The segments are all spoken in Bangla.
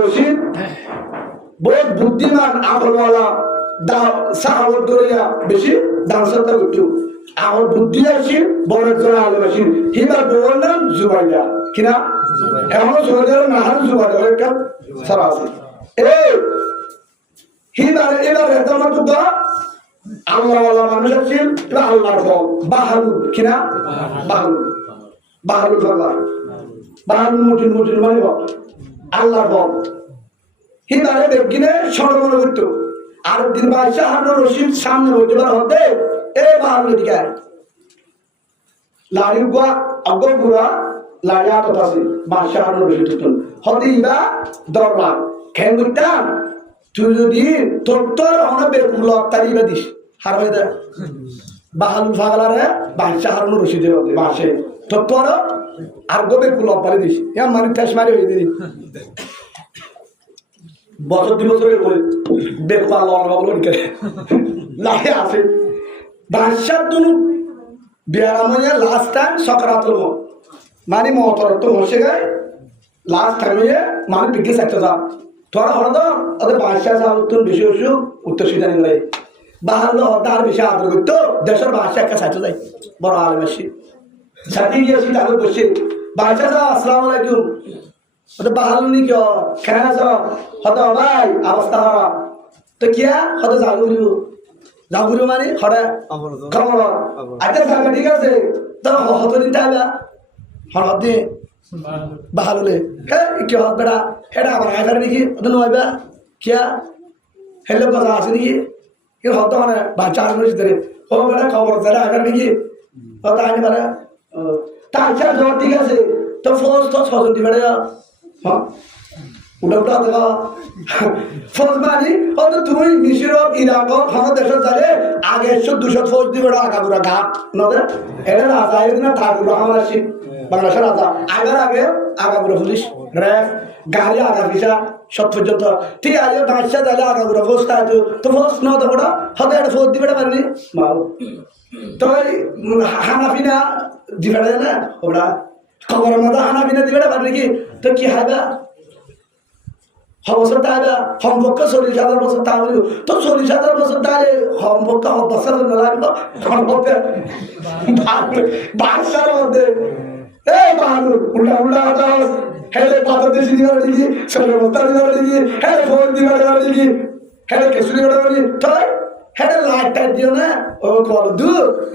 রশিদ বহুত বুদ্ধিমান আমলওয়ালা সাহাবত করিয়া বেশি দান সত্তা করতো আমার বুদ্ধি আসি বড় জন আলম আসি হিবার বউর নাম জুবাইদা কিনা এমন জুবাইদার নাহার জুবাইদা একটা সারা আছে এবার এত না আল্লাহওয়ালা মানুষ আছে এবার আল্লাহর ফল বাহালুল কিনা বাহালুল ফল্লা বাহালুল মুটিন মানে আল্লাহর ফল হিবারে বেগিনে সরমনে করতো আর দিন বাদশাহ হারুন রশিদ সামনে বলতে পারা হতে এ বাহালুল দিকে লাড়ি গুয়া অগ্র গুড়া লাড়ি আটত আছে বাদশাহ হারুন রশিদ হতে ইবা দরবার খেন করতাম তুই যদি তোর অনেক বেকুল তারি ইবা দিস হার হয়ে দেয় বাহালুল ফাগলারে বাদশাহ হারুন রশিদের হতে বাসে তোর আর গো বেকুল পারি দিস ইয়া মানে ঠেস মারি হয়ে দিদি বছর 2 বছরের পরে বেকুল লাগে আছে বাদশাহ তুনু বিয়ারামে লাস্ট টাইম সকারাতুল মত মানে মতর তো হসে গায় লাস্ট টাইমে মানে বিগেস একটা যা তোরা হলো ওদের বাদশাহ সাহেব তুন বেশি হসু উত্তর সিদানি গলাই বাহাল হতার বেশি আদর করতো দেশের বাদশাহ একটা সাথে যায় বড় আলেম আসি সাথে গিয়েছি তাদের বসে বাদশাহ সাহেব আসসালামু আলাইকুম ওদের বাহাল নি কিয় কেন আছো হতো ভাই অবস্থা হরা তো কিয়া হতো জাগুরি মানে হরে খবর আচ্ছা সাহেব ঠিক আছে তো হতো দিন তাহলে হঠাৎ দিয়ে বাহালুলে হ্যাঁ কি হত বেড়া এটা আবার আইসার নাকি ওদের নয়বা কিয়া হেলে কথা আছে নাকি কি হতো মানে বাচ্চা আসবে ধরে ও বেড়া খবর যারা আইসার নাকি হতো আইনি বেড়া তা আচ্ছা জ্বর ঠিক আছে তো ফোজ তো 6 জন দিবে হ্যাঁ উঠা দেখা ফৌজ মানি হয়তো তুমি মিশরত ইরাক খানা দেশের যাবে আগে 100-200 ফৌজ দিবে আগাগুড়া ঘাট নদে এটা রাজা না ঠাকুর আমার আসি বাংলাদেশের রাজা আগে আগাগুড়া পুলিশ র্যাব গাড়ি আগা পিছা সব পর্যন্ত ঠিক আছে বাদশাহ যাইলে আগাগুড়া ফৌজ থাকতো তো ফৌজ ন তো ওটা হয়তো একটা ফৌজ দিবে পারবি মাও তো হানাফিনা দিবে না ওরা খবরের মতো হানাফিনা দিবে পারবি কি তো কি হবে বছর তাহলে সম্পর্ক 40,000 বছর তাহলে তো 40,000 বছর তাহলে সম্পর্ক বছর লাগলো বাদশার মধ্যে এই বাহাদুর উল্টা হেলে পাতা দেশি দিবার দিবি ছেলে বস্তা দিবার দিবি হেলে ফোন দিবার দিবি হেলে কেসুরি দিবার দিবি তাই হেলে লাইট টাইট দিও না ও কল দু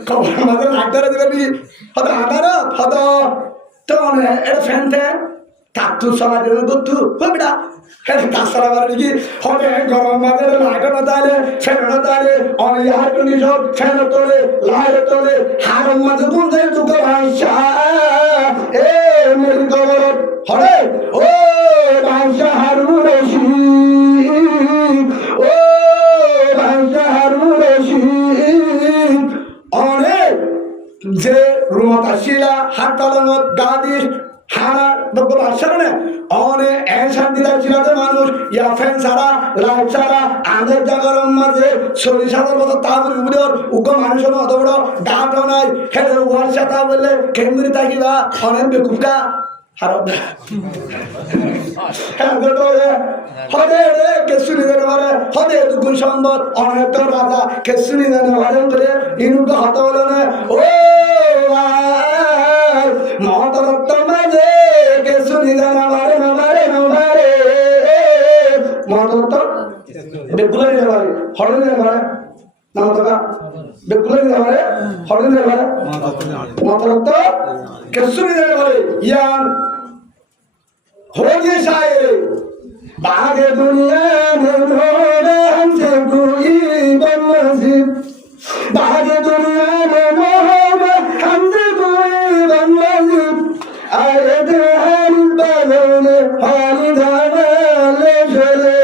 খবর আমাদের লাইট টাইট দিবার দিবি হয়তো আনারা হয়তো তো এটা ফ্যান ফ্যান কাকু সবাই করতু বেটা হ্যাঁ তাছাড়া কি হবে গরম মাঝে লাইটও না তাহলে ফ্যানও না তাহলে অনেক হাঁটুনি সব ফ্যানও তোলে লাইটও তোলে হারম মাঝে বলতে তোকে ভাইসা এ মেরি খবর হরে ও ভাইসা হারুন রশিদ ও ভাইসা হারুন রশিদ অনেক যে রুমত আসিলা হাত তালাঙত গা দিস হারা বকল আসলে অনে এনসান দিলা ছিলাতে মানুষ ইয়া ফ্যান ছাড়া লাইট ছাড়া আদের জাগরম মাঝে 40,000 বছর তাবুর উপর উগ্র মানুষের অত বড় গাঁটও নাই খেলে উহার সাথে বললে কেমনি থাকিবা অনেক বেকুফকা হারব হদে রে কেসুনি দেন মারে হদে দুগুণ সম্বর অনেক তো রাজা কেসুনি দেন মারে করে ইনুকে হত হলো না ও মহতরত্ব মাঝে কেসুনি দেন মারে মহতরত্ব বেগুলাই দেন মারে হরণ দেন মারে নাম তো বেগুলাই দেন মারে হরণ দেন মারে মহতরত্ব কেসুনি দেন মারে ইয়ান हो गए शायर बागे दुनिया में मोहब्बत हमसे कोई बनसीब बागे दुनिया में मोहब्बत हमसे कोई बनसीब आए दिल बालों में हाली धावाले चले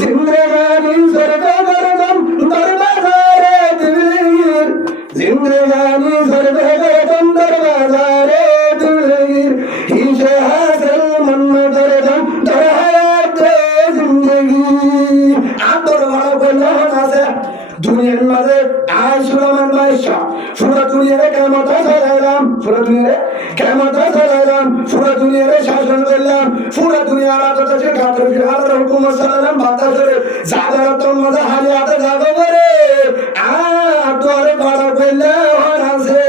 जिंदगानी सरबगरदम दरबारे दिलगीर जिंदगानी सरबगरदम दरबारे दिलगीर हिशे हासिल দুনিয়ার মাঝে আয় সুরামান বাদশা পুরো দুনিয়ারে কাম ক্ষমতা চালাইলাম পুরো দুনিয়ারে, ক্ষমতা চালাইলাম পুরো দুনিয়ারে, শাসন করলাম পুরো দুনিয়ার আদালতে কাতর ফিরালের হুকুমত চালালাম বাতাসে জাগার তোমাদের হারিয়াতে যাবো বলে আর তোর পাড়া কইলে আছে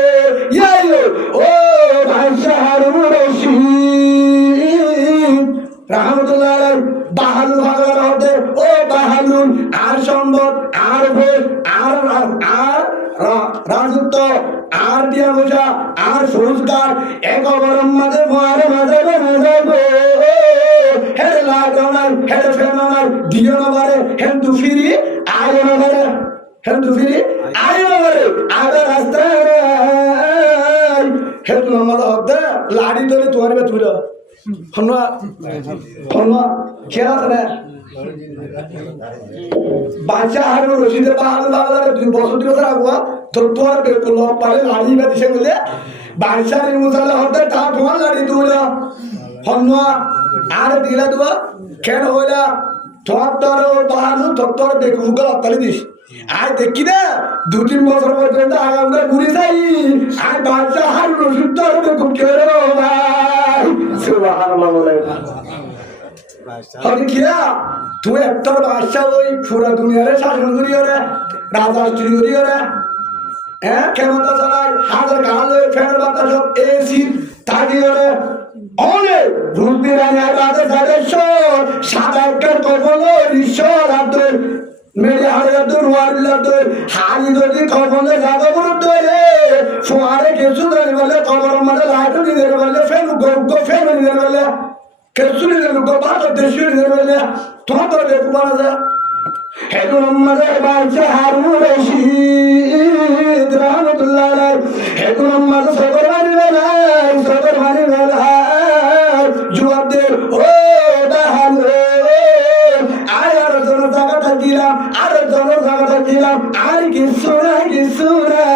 ইয়াইও ও ভাষা হারুন রশিদ রাহমাতুল্লাহ আলাইহি বাহালুল ভাগার হতে ও বাহালুল আর সম্পদ আর ভোগ আর রাজত্ব আর দিয়া বোঝা আর সংস্কার এক অবরম মাঝে মারে মাঝে যাবে হেরে লাগনার হেরে ফেরনার দিও না বারে হেন্দু ফিরি আয় না বারে হেন্দু ফিরি আয় না বারে আগে রাস্তায় হেন্দু মাঝে হতে লাড়ি ধরে তোমার বে তুইরা হনবা হনবা খেলা করে বাচ্চা হারু রশিদে বাহাদুর বাংলার 2 বছর 2 বছর আগুয়া তোর বেকুল পারে লাড়ি বা দিছে বলে বাচ্চা রে মুসালে হতে তা তোমার লাড়ি তুইলা হনবা আর দিলা দুয়া কেন হইলা তোর বাহাদুর তোর বেকুল আতালি দিস আয় দেখি না 2-3 বছর পর্যন্ত আগামরা ঘুরে যাই আর বাচ্চা হারু রশিদ তোর বেকুল কেন ভাই সুবহানাল্লাহ বলে হবে কিয়া তুই একটার বাদশা ওই পুরা দুনিয়ারে শাসন করিও রে রাজরাষ্ট্র করিও রে হ্যাঁ ক্ষমতা চালাই হাজার গাল ফের বাতাস এসি থাকিও রে অনেক রুদ্রি রানিয়ার বাদে সারেশ্বর সাদা একটা কফল ঈশ্বর আব্দুল মেরে হারে আব্দুল ওয়ারিল আব্দুল হারি যদি কফলে জাগা বলতো রে ফুয়ারে কিছু ধরে বলে কবর মাঝে লাইট দিতে বলে ফের গো ফের নিতে বলে কেসুনি দেন গো বাত দেশি নিতে বলে তোমার তো বেকু বানা যা হেদু নম্বরে বাচ্চা হারুন রশিদ রাহমাতুল্লাহ আলাইহি হেদু নম্বরে সদর মানি বেলাই জবাব দে ও বাহাল আর জন জায়গাটা দিলাম আর জন জায়গাটা দিলাম আর কিছু না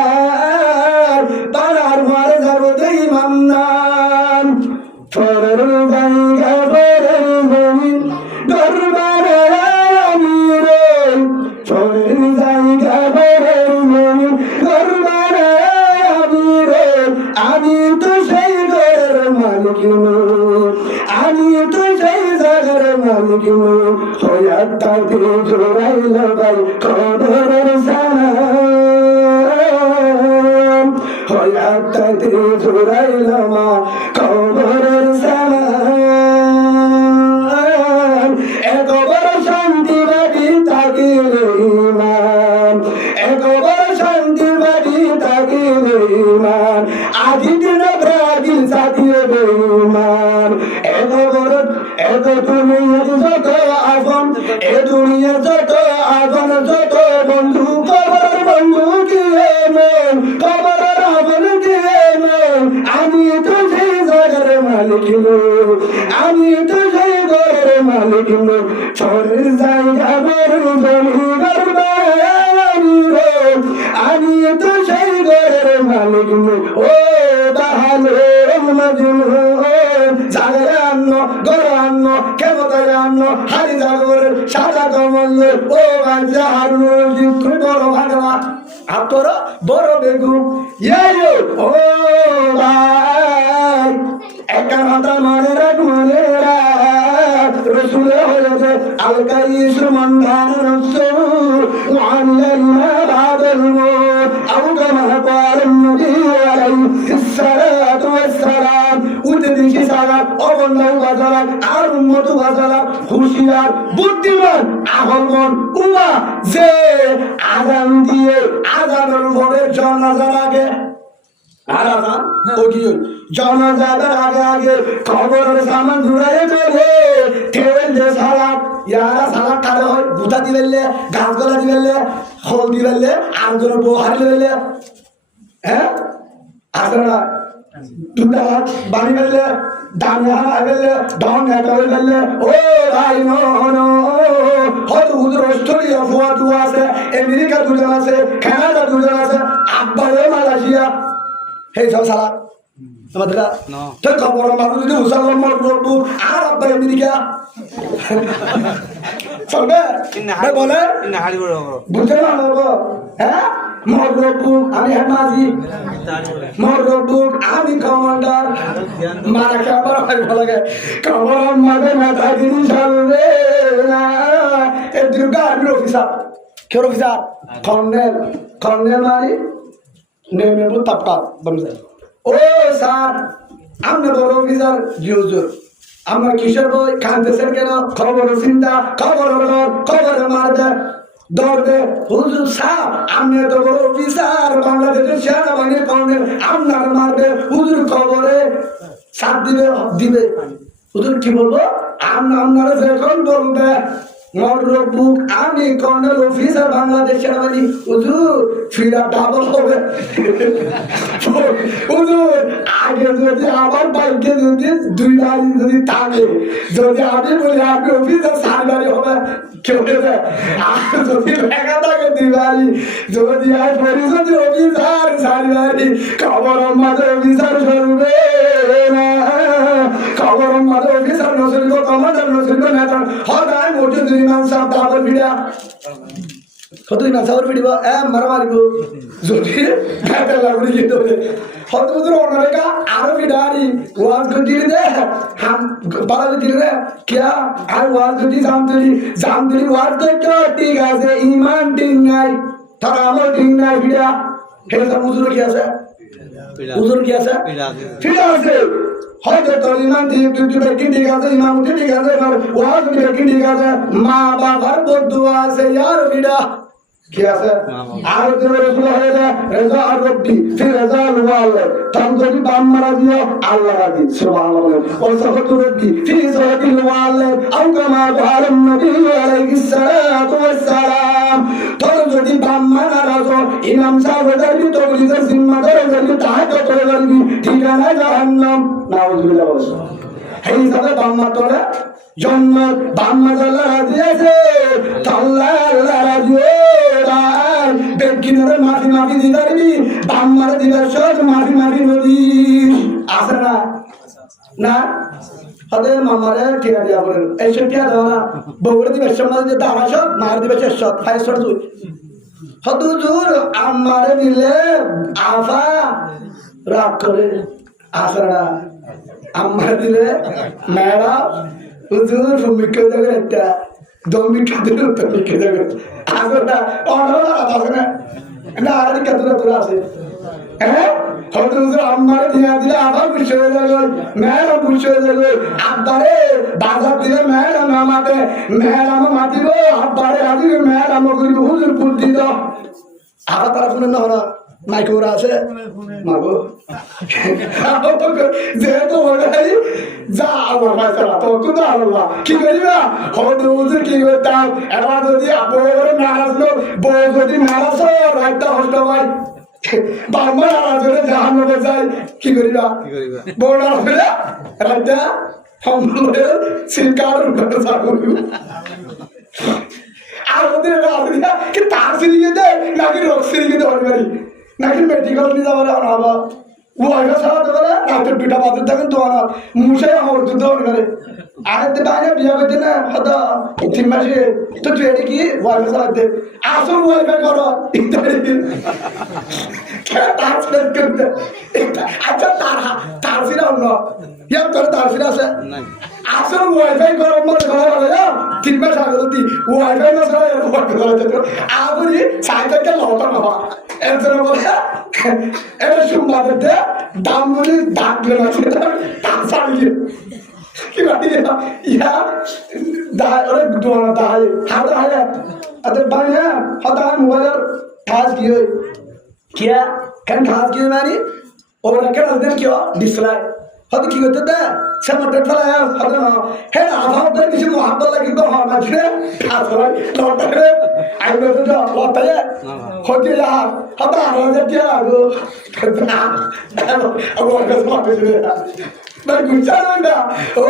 পাড়ার ঘরে যাবো দেই মান্নান ফরের জায়গা ফরের জমিন দরবারে আমিরে ফরের জায়গা ফরের জমিন দরবারে আমিরে আমি তো সেই ঘরের মালিক আমি তো সেই জায়গার মালিক হয়াতটা দিয়ে জোড়াইল ভাই কদরের সালাম হয়াতটা দিয়ে জোড়াইল মা কদরের সালাম একবার শান্তিবাদী থাকিলে ইমান একবার শান্তিবাদী থাকিলে ইমান আজি দিন ব্রাজিল সাথিয়ে বেঈমান একবার এত তুমি যত আপন এ দুনিয়া যত আপন যত বন্ধু কবর বন্ধু কি মন কবর আপন কি মন আমি তো সেই জায়গার মালিক আমি তো সেই ঘরের মালিক চোরের জায়গা বড় জমি আমি তো সেই ঘরের মালিক ও বাহালো মজনু জায়গা আন্ন ঘর আন্ন ক্ষমতায় আন্ন হারি জাগর সাদা কমল ও বাচ্চা হারুন রশিদ তুই বড় ভাগলা আর তোর বড় বেগু ইয়ো ও ভাই একা মাত্রা মনে রাখ রসুল হয়েছে আলকা ইসু মন্ধান রসুল ওয়াল্লাল্লাহ বাদাল মউত আও কামা ক্বালান নবী আলাইহি সালাতু ওয়াসসালাম উদ্দেশ্যে সালাত অবন্দাও বাজালাত আর উম্মত বাজালাত হুশিয়ার বুদ্ধিমান আহলগণ উমা যে আযান দিয়ে আযানের পরে জানাজার আগে আর আযান ও কি জানাজার আগে কবরের সামান ঘুরাইয়ে দেবে তেল যে সালাত ইয়ারা সালাত কারে হয় বুটা দিবেলে গাছ গলা দিবেলে খোল দিবেলে আর জন বউ হারিয়ে দিবেলে হ্যাঁ আসরা দুটা হাত বানি বেলে ডানে হাত বেলে ডান হাত বেলে ও ভাই নো হয়তো হুজুর অস্ট্রেলিয়া ফুয়া দুয়া আছে আমেরিকা দুজন আছে কানাডা দুজন আছে আব্বারে মালয়েশিয়া হে সব সালাত আমাদের তো খবর মানুষ যদি মুসলমান করবো আর আব্বা আমেরিকা চলবে বলে বুঝতে না হ্যাঁ মররবুক আমি হেডমাজি মররবুক আমি কমান্ডার মারা খাবার হয় ভালো লাগে খবর মাঝে মাথা দিন চলবে না এ দুর্গা আর্মির অফিসার কেউ অফিসার কর্নেল কর্নেল মানে নেমে তাপটা বলছে ও স্যার আপনি বড় অফিসার জিউজুর আমার কিশোর বই কাঁদতেছেন কেন খবর চিন্তা খবর মারবে দৌড়বে হুজুর সাহ আপনি তো বড় অফিসার বাংলাদেশের সেনাবাহিনীর কর্নেল আপনার মারবে হুজুর খবরে সাথ দিবে হুজুর কি বলবো আপনারা যখন বলবে মররবুক আমি কর্নেল অফিসার বাংলাদেশ সেনাবাহিনী হুজুর ফিরা ডাবল হবে হুজুর আগে যদি আমার বাইকে যদি দুই বাড়ি যদি থাকে যদি আমি বলি আপনি অফিসার চার বাড়ি হবে কেউ আর যদি লেখা থাকে দুই বাড়ি যদি আর পরি যদি অফিসার চার বাড়ি খবর মাঝে অফিসার চলবে না খবর মাঝে অফিসার নচলিব কমান্ডার নচলিব নেতা সদায় মোটে দুই ইমাম সাহেব ডাবল ফিরা কত ইমাম সাহেব ফিরিব মারা মারিব যদি গাতে লাগবে যেতে হবে হত বুঝুর অনারেকা আরো ফিডারি ওয়াজ গদিলে দে হাম বালা গদিলে দে কিয়া আর ওয়াজ গদি জামতলি ওয়াজ করতে ঠিক আছে ইমান ঠিক নাই তারা আমল ঠিক নাই ফিডা হে সব বুঝুর কি আছে বুঝুর কি আছে ফিডা আছে হয়তো তোর ইমান ঠিক আছে ইমাম ঠিক আছে ওয়াজ ঠিক আছে মা বাবার বদুয়া আছে ইয়ার ফিডা কি আছে আর তোর রাসূল হয়ে যায় রেজা আর রব্বি ফির রেজা আল্লাহ তাম যদি বাম মারা দিও আল্লাহ রাজি সুবহানাল্লাহ ওয়া সাফাতু রব্বি ফি সালাতিল ওয়াল্লাহ আও কামা ক্বালা নবী আলাইহিস সালাতু ওয়াস সালাম তোর যদি বাম মারা রাজো ইমাম সাহেব দাবি তো লিজার জিম্মাদার যদি তাহাজ্জুদ করে যাবি ঠিকানা জাহান্নাম নাউযুবিল্লাহ এই সাথে বাম মাতরে জন্নত বাম মাজালা রাজি আছে আল্লাহ রাজি বেকিনারে মাফি দিদারবি বাম্মারে দিবার সব মাফি নদী আছে না হদের মামারে টিয়া দিয়া বলেন এইসব টিয়া দেওয়া না বউরে দিবার সমাজ যে দাঁড়া সব মার দিবার সব ফাইসর তুই হদুজুর আমারে দিলে আফা রাগ করে আসে না আমারে দিলে মেয়েরা হুজুর ভূমিকা জায়গায় একটা দমিকা দিলে তো লিখে যাবে আসলে অনেক না আর কতটা আছে হ্যাঁ হয়তো আমার দিয়া দিলে আবার খুশি হয়ে যাবে মেয়েরা খুশি হয়ে যাবে আব্বারে বাজার দিলে মেয়েরা নামাতে মেয়েরা মাতিব আব্বারে আদিবে মেয়েরা করিব হুজুর ফুল দিত আবার তারা শুনে না ওরা মাইকে ওরা আছে মাগো যেহেতু ওরাই যা আমার মাইসারা তখন তো আল্লাহ কি করিবা হয়তো হুজুর কি করতাম এবার যদি বউরে নারাজলো বউ যদি নারাজ রাইটটা হস্ত ভাই বাবা নারাজ হলে জাহান্নামে যায় কি করিবা বউ নারাজ হলে রাইটটা সম্বলে সিলকার উপরে যা করিব আর ওদের রাজরিয়া কি তার সিরিয়ে দেয় নাকি রোগ সিরিয়ে দেয় পারি নাকি মেডিকেল নিয়ে যাবার হবা ওয়াইফা ছাড়া তো বলে রাতের 2টা বাজে থাকেন তো না মুশাই আমার দুধ করে আরেকতে বাইরে বিয়ে করতে না হয়তো 3 মাসে তো তুই এটি কি ওয়াইফা ছাড়াতে আসল ওয়াইফা করো আচ্ছা তার ফিরা অন্য ইয়ার তোর তার ফিরা আছে আসল ওয়াইফাই করো মনে করা হবে 3 মাস আগে যদি ওয়াইফাই না ছাড়া এরকম করা যেত আগুরি সাইকেলকে লটা না এর জন্য বলে এবার সুমাদের দাম বলে দাগ দেওয়া সেটা তার চালিয়ে কি বাড়ি ইয়া দায় অনেক দোয়া দায় হাতে হাতে আদের বানিয়া হাতে মোবাইলের খাস কি হয় কিয়া কেন খাস কি মানে ওরা কেন আসবেন কি ডিসপ্লে হয়তো কি করতে দে সে মোটে ফেলা হয়তো না হ্যাঁ আভাব করে কিছু মহাব্বত লাগে তো হওয়া মাঝে খাস হয় লটারে আইলো তো লটারে হতে যা হয়তো আরো যে টিয়া লাগো না আমার কাছে মাঠে চলে না গুছানো না ও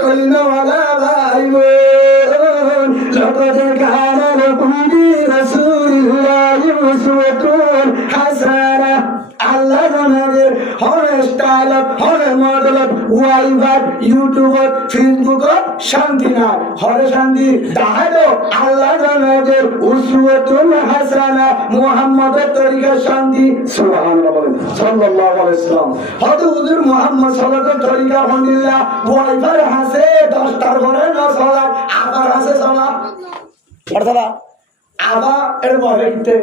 কইনা ওয়ালা ভাই বোন লকদ কানা লাকুম ফি রাসূলিল্লাহি উসওয়াতুন হাসানাহ আল্লাহ আমাদের হরে স্টাইল হরে মডেল ওয়াইফাই ইউটিউবত ফেসবুকত শান্তি নাই হরে শান্তি দাহাদো আল্লাহ জানাবে উসওয়াতুন হাসানা মুহাম্মাদের তরিকা শান্তি সুবহানাল্লাহ বলেন সাল্লাল্লাহু আলাইহি ওয়াসাল্লাম হযরত হুজুর মুহাম্মদ সাল্লাল্লাহু আলাইহি তরিকা আলহামদুলিল্লাহ ওয়াইফাই হাসে 10টার ঘরে না সালাত আবার হাসে সালাত পড়ছলা আবা এর বলে কিতে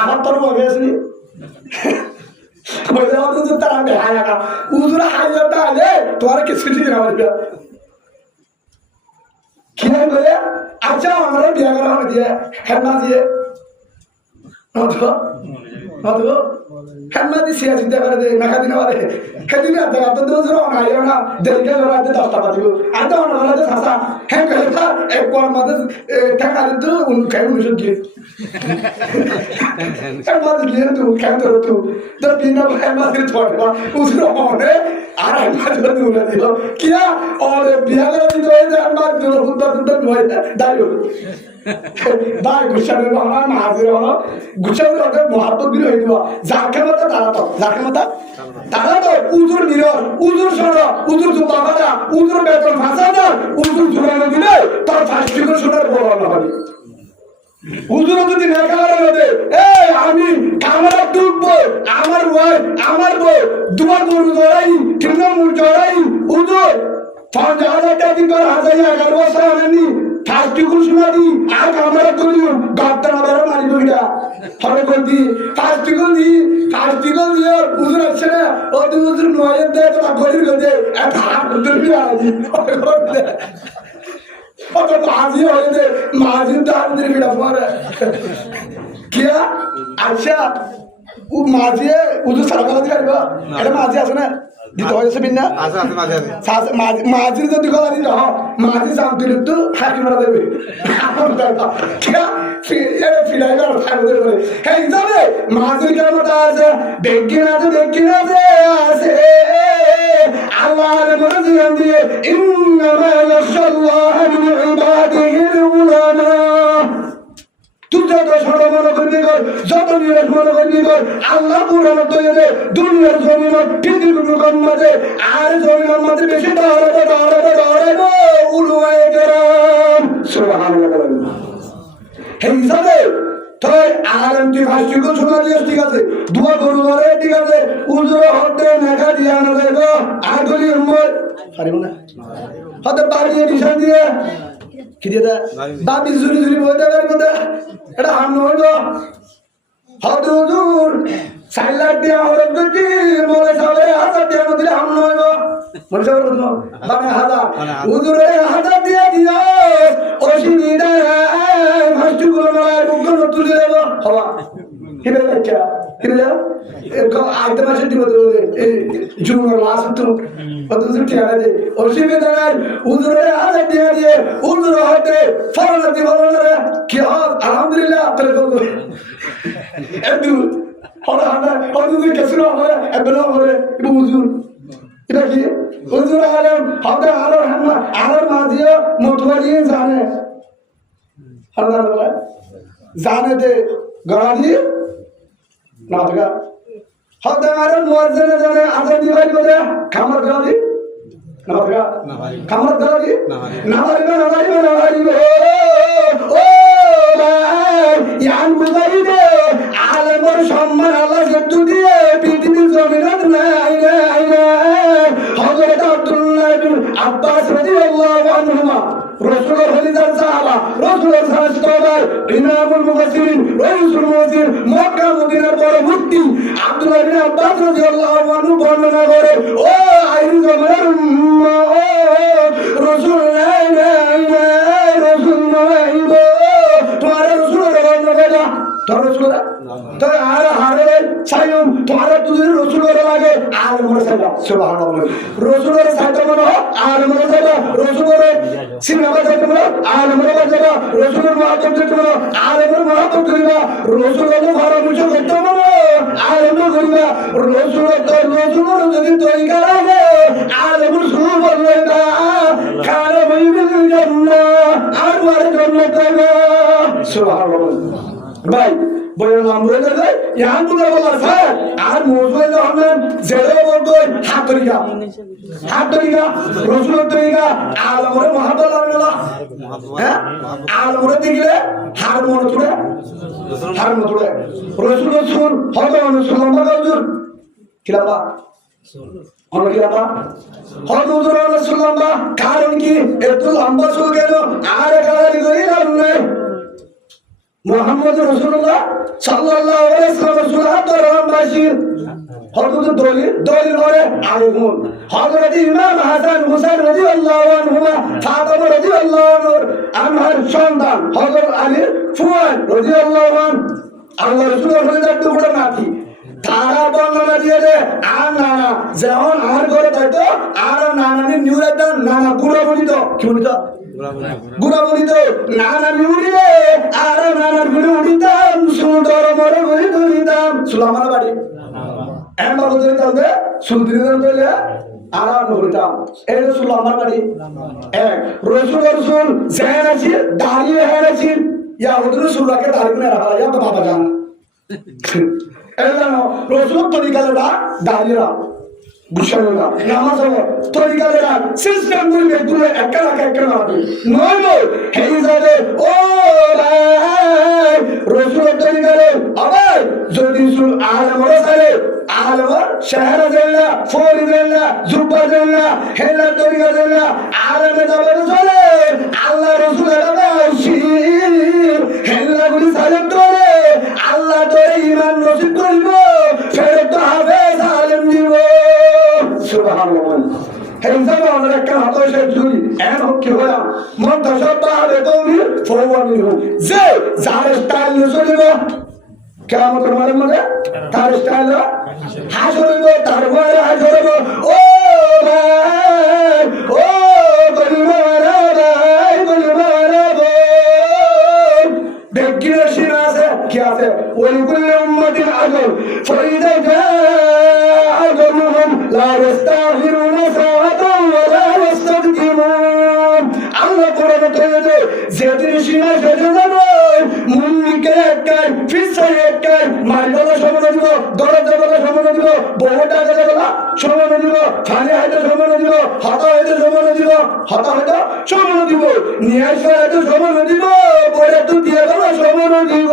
আবার তোর বলে আসনি বলে তো তারা বেহায়া না হুজুর হাইয়াটা আলে তোর কিছু ঠিক না বলবে কি বলে আচ্ছা আমরা বিয়া করা হবে দিয়ে হেমা দিয়ে নতো নতো হেমা দিয়ে সিয়া চিন্তা করে দে না খাদিনা বারে খাদিনা দেখা তো দুজোর আইও না দেলকে লড়াইতে 10টা বাজিব আর তো অনলাইনে সাসা হেম করে তা এক পর মধ্যে টাকা দিতে উন খাই উন দিয়ে হেমা দিয়ে তো খাই তো বিনা হেমা দিয়ে তোড়বা উসর হবে আর হেমা দিয়ে দূরে দিও কিয়া ওরে বিয়া করে দিতে হয় যে হেমা দূরে হুদ্দা নয় দাইও ভাই গুছাবে বাবা মাঝে হলো গুছাবে ওদের মহাব্বত বিল হয়ে দিবা যাকে মতো তারা তো উজুর নিরস উজুর সর উজুর জুতা ভাজা উজুর বেতন ভাষা না উজুর ঝুলানো দিলে তার ফাঁসটি করে শোনার বড় না হবে উজুর যদি না খাওয়ার মধ্যে এই আমি কামড়া ডুববো আমার ওয়াই আমার বউ দুবার গরু জড়াই তৃণমূল জড়াই উজুর 5000 টাকা দিন করে 11 বছর আনেনি ফার্স্ট গুলো শোনা দি আর কামড়া করি গাতটা না বেরো মারি বইটা হবে কইতি ফার্স্ট গুলো দি উজুর আছে না ও তুই উজুর নয় দে তো গরিব গদে এক হাত ধরবি আজি ও তো মাঝি হয়ে দে মাঝি তো আর দিবি বিড়া পরে কিয়া আচ্ছা ও মাঝি উজুর সারা দিতে পারবা এটা মাঝি আছে না দিতে হয়েছে বিনা মাঝির যদি গলা দিতে মাঝি জানতে তো হাকি মারা দেবে ফিরাইবার থাকবে হ্যাঁ হিসাবে মাঝির কেমন আছে দেখি না আছে আল্লাহর মনে জীবন দিয়ে ইন্নামা ইয়াশাল্লাহু মিন ইবাদিহিল উলামা তুই যত ছোট মনে করবি কর যত নিরাশ মনে করবি কর আল্লাহ পুরানো তৈরি দুনিয়ার জমিন পৃথিবীর মাঝে আর জমিনের মাঝে বেশি দৌড়াবে উলুয়ায়ে কেরাম সুবহানাল্লাহ বলেন এই হিসাবে তোর আলেম তুই ভাষ্যগুলো শোনা দিয়েছ ঠিক আছে দুয়া গরু ধরে ঠিক আছে উজুরে হতে মেঘা দিয়ে আনা যাইব আগলি উম্মত পারিব না হতে বাড়িয়ে নিশান দিয়ে কি দিয়ে দা বাবি জুরি বইতে পারবো না এটা হাম হইব হতে হুজুর 4 লাখ দিয়ে হরক দিতে বলে সালে 1000 দিয়ে দিলে হাম হইব মনে সাবে কত বাবা 1000 হুজুরে 1000 দিয়ে দিও অসুবিধা ভাষ্যগুলো নয় বুকগুলো তুলে দেব হবা কিবে বাচ্চা কিবে যাও আইতে মাসে দিব জুনের মাস তো কত ঠিক আছে অসুবিধা নাই হুজুরে 1000 দিয়ে হুজুর হতে ফরনা দিব না কি হয় আলহামদুলিল্লাহ তাহলে তো একটু হলা হুজুর কেসনো হবে এবলো হবে হুজুর এটা কি হুজুর আলম হবে আলম মাঝিও মোটবাড়ি জানে হাজার বলে জানে দে গড়ালি না থাকা হতে আরো মুয়াজ্জিনে জানে আজান দিবাই বলে খামার গড়ালি না থাকা খামার গড়ালি না হারিবে ও ভাই ইয়ান বুঝাইবে আলেমের সম্মান আল্লাহ যেটু দিয়ে পৃথিবীর জমিনত নাই হযরত আব্দুল্লাহ ইবনে আব্বাস রাদিয়াল্লাহু আনহুমা রাসূলের খলিফার সাহাবা রাসূলের সাহাবায় ইমামুল মুফাসসিরিন রাইসুল মুফাসসির মক্কা মদিনার বড় মুফতি আব্দুল্লাহ ইবনে আব্বাস রাদিয়াল্লাহু আনহু বর্ণনা করে ও আইরু জমানের উম্মাহ রাসূল রাসূল নয় তোমার রাসূলের বর্ণনা তোর রাসূলরা তো আর হারে সাইয়ুম তোমার তুদের রাসূলের লাগে আর মনে সাইবা সুবহানাল্লাহ রাসূলের সাইতে মনে আর মনে সাইবা রাসূলের সিনেমা সাইতে মনে আর মনে সাইবা রাসূলের মহব্বত সাইতে মনে আর মনে মহব্বত করিবা রাসূলের ঘর মুছে করতে মনে আর মনে করিবা রাসূলের যদি তরিকা লাগে আর মনে শুরু করবে না খালে বইবিল জান্নাহ আর ওয়ারে জান্নাত পাবে সুবহানাল্লাহ ভাই বইয়ের নাম বলে দেবে ইয়ান বুঝে বলা স্যার আর মজুয়ে হলেন জেলে বলতোই হাত তরিকা রসুল তরিকা আলমরে মহাব্বত লাগলা হ্যাঁ আলমরে দিলে হার মনে তুলে রসুল হয়তো রসুল লম্বা হুজুর কিলাবা অনেক কিলাবা হয়তো হুজুর রসুল লম্বা কারণ কি এত লম্বা চুল গেল আর গালারি করি নাই মোহাম্মদ রাসূলুল্লাহ সাল্লাল্লাহু আলাইহি ওয়াসাল্লাম রাসূলুল্লাহ রামবাসীর হযরত দলিল করে আলিমুন হযরত ইমাম হাসান হুসাইন রাদিয়াল্লাহু আনহুমা ফাতিমা রাদিয়াল্লাহু আনহার সন্তান হযরত আলী ফুয়াদ রাদিয়াল্লাহু আনহু আল্লাহ রাসূলের হযরত টুকরা নাতি তারা বর্ণনা দিয়ে দে আর নানা যেমন আর করে তাইতো আর নানানি নিউরাইতা নানা গুণা বলিত কি বলিত গুণা বলিত নানা নিউরিলে আর নানা গুণা উড়িতাম সুন্দর মরে বলি ধরিতাম সুলামার বাড়ি এমন বলতে তাহলে সুন্দর বলে আর নড়িতাম এই সুলামার বাড়ি এক রসুল জেন আছে দাঁড়িয়ে হেরেছি ইয়া হুজুর সুরাকে দাঁড়িয়ে রাখা ইয়া তো বাবা জান এলানো রসুল তরিকালেরা দাঁড়িয়েরা গুছানোরা নামাজ হলো তরিকালেরা সিস্টেম গুলো তুলে একটা রাখে নয় হেই যাবে ও ভাই রসুল তরিকালে আবার যদি সুল আলমরা সালে আলমর শহরে দেনা ফোরি দেনা জুব্বা দেনা হেলা তরিকা দেনা আলমে যাবে চলে আল্লাহ রসুলের আসির হেলা গুলি সালে তোরে আল্লাহ তোরে ঈমান নসিব করিব ফেরত হবে সালেম দিব সুবহানাল্লাহ হেই যাবে আমরা একটা হাতে সে জুরি এন কি হয় মন তশব্বা বেকৌমি ফওয়ামিহু যে যার স্টাইল চলিব কেমন তোমার মনে তার স্টাইল হাসরব তার ঘরে হাসরব ও ভাই ও বলিমারা ভাই বলিমারা দেখিয়ে শিনা আছে কি আছে ওই কুল্লি উম্মতিন আজল ফাইদা জাআলহুম লা ইস্তাগফিরুনা সাআতান ওয়া লা ইস্তাগফিরুন আল্লাহ কোরআনে বলে যেদিন শিনা সেদিন যাবে মুমিনকে একটাই ফিসাই একটাই মাইবলা সমান দিব দরজা বলা সমান দিব বহুটা গেলে বলা সমান দিব ছানি হাইতে সমান দিব হাতা হাইতে সমান দিব হাতা হাইতে সমান দিব নিয়াস হাইতে সমান দিব বইরে তো দিয়ে বলা সমান দিব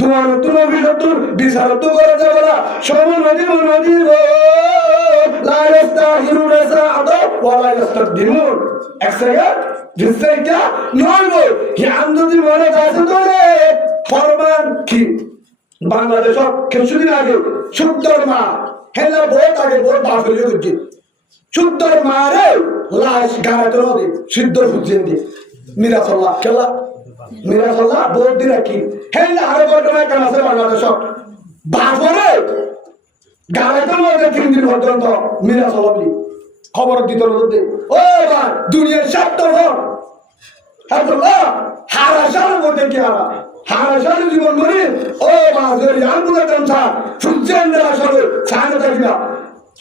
দুয়ার তুলো বিরতুর বিচার তো করে যাব না সমান দিব নদীব লা ইস্তাহিরুনা সাআতা ওয়া লা ইস্তাকদিমুন এক সেকেন্ড জিসেটা নয়বো হিয়াম যদি মনে আছে তোরে ফরমান কি বাংলাদেশ কিছুদিন আগে সুন্দর মা হেলা বহুত আগে বহুত বাফরিয়ে করছে সুন্দর মারে লাশ গাড়াতে নদী সিদ্ধ ফুজিয়ে দিয়ে মিরাসল্লাহ খেলা মিরাসল্লাহ বহুত দিন কি হেলা আরো ঘটনা কেন আছে বাংলাদেশ বাফরে গাড়াতে নদী 3 দিন পর্যন্ত মিরাসল্লাহ খবর দিত নদী ও ভাই দুনিয়ার স্বার্থপর হারাসার মধ্যে কি হারাসার জীবন করি ও বাজার আন্দোলন কামছা সূর্যেন্দ্র আসলে ছাড়ে থাকিবা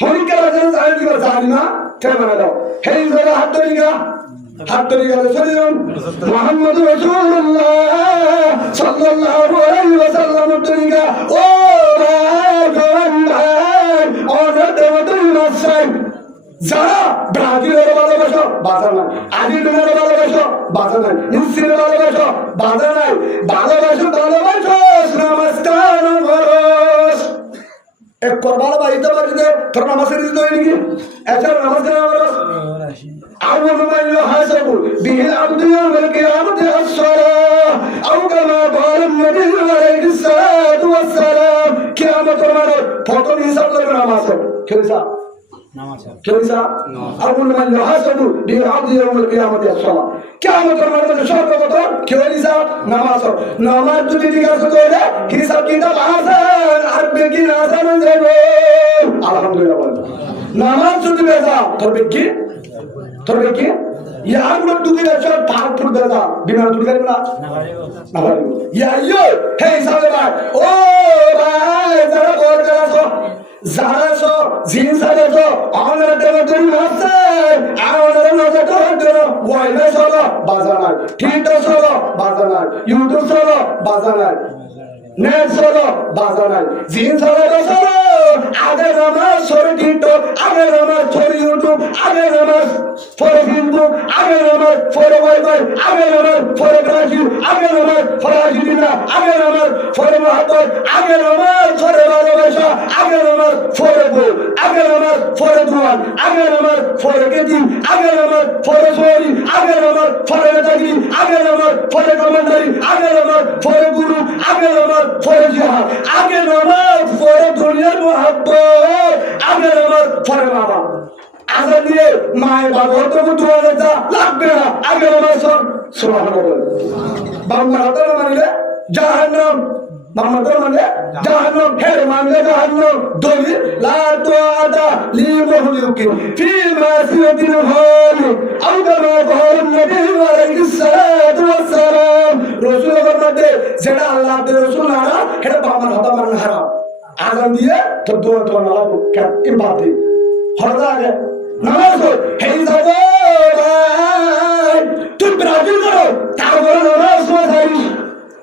হরিকা বাজার ছাড়ে দিবা জানি না কেন দাও হেই ধরে হাত তরিকা শরীরম মুহাম্মদ রাসূলুল্লাহ সাল্লাল্লাহু আলাইহি ওয়াসাল্লাম তরিকা ও ভাই অনার দেবতার মাসাই যারা ব্রাজিলের ভালোবাসো বাধা নাই আর্জেন্টিনার ভালোবাসো বাধা নাই নিশ্চিতের ভালোবাসো বাধা নাই ভালোবাসো নমস্কার খরচ এক করবার বাড়িতে বাড়িতে তোর নামাজের দিতে হয় নাকি একটা নামাজ কেন খরচ أول ما يحاسب به العبد يوم القيامة الصلاة أو كما قال النبي عليه الصلاة والسلام قيامة المرء فطن حساب لك نماز كيف كيسا أول من يحاسب به العبد يوم القيامة الصلاة قيامة المرء شرط بطن كيسا نماز تجي ديكاسو كولا حساب كتاب آسان عرب کی آسان انزل الحمدلله نماز تجي بيسا তোর কি ইয়ার গুলো দুকি আছে তার ফুট দাদা বিনা দুকি করবে না না পারবে ইয়ো হে সালে ভাই ও ভাই যারা বল করাছো যারাছো জিন সালেছো আমাদের দেব তুমি আছে আমাদের নজর ধরো ওয়াইফাই চলো বাজানার টিকটক চলো বাজানার ইউটিউব চলো বাজানার নেট চলো বাজা নাই জিন চালাবে চলো আগে নামাজ সরে টিকটক আগে নামাজ সরে ইউটিউব আগে নামাজ পরে ফেসবুক আগে নামাজ পরে ওয়াইফাই আগে নামাজ পরে ব্রাজিল আগে নামাজ পরে আর্জেন্টিনা আগে নামাজ পরে মহাত্মা আগে নামাজ পরে ভালোবাসা আগে নামাজ পরে বউ আগে নামাজ পরে দোয়ান আগে নামাজ পরে কেজি আগে নামাজ পরে সরি আগে নামাজ পরে নেতাগিরি আগে নামাজ পরে কমান্ডারি আগে নামাজ পরে গুরু আগে নামাজ পরে জিহাদ আগে নামাজ পরে দুনিয়ার মহাব্বত আগে নামাজ পরে বাবা আজান দিয়ে মায়ের বাবা তো দোয়া যা লাগবে না আগে নামাজ সুবহানাল্লাহ বাংলা হাতে মানিলে জাহান্নাম মামাতো মানে জাহান্নাম হের মানলে জাহান্নাম দলিল লা তুআদা লি মাহলুকি ফি মাসিয়াতিল হালি আও কামা ক্বালা নবী আলাইহিস সালাতু ওয়াস সালাম রাসূল ফরমাতে যেটা আল্লাহ তে রাসূল না এটা বাবার হতা মারনা হারাম আজান দিয়ে তো দোয়া তো না লাগো কে ইবাদত হরদা আগে নামাজ হেই যাবো তুই ব্রাজিল করো তারপরে নামাজ পড়াই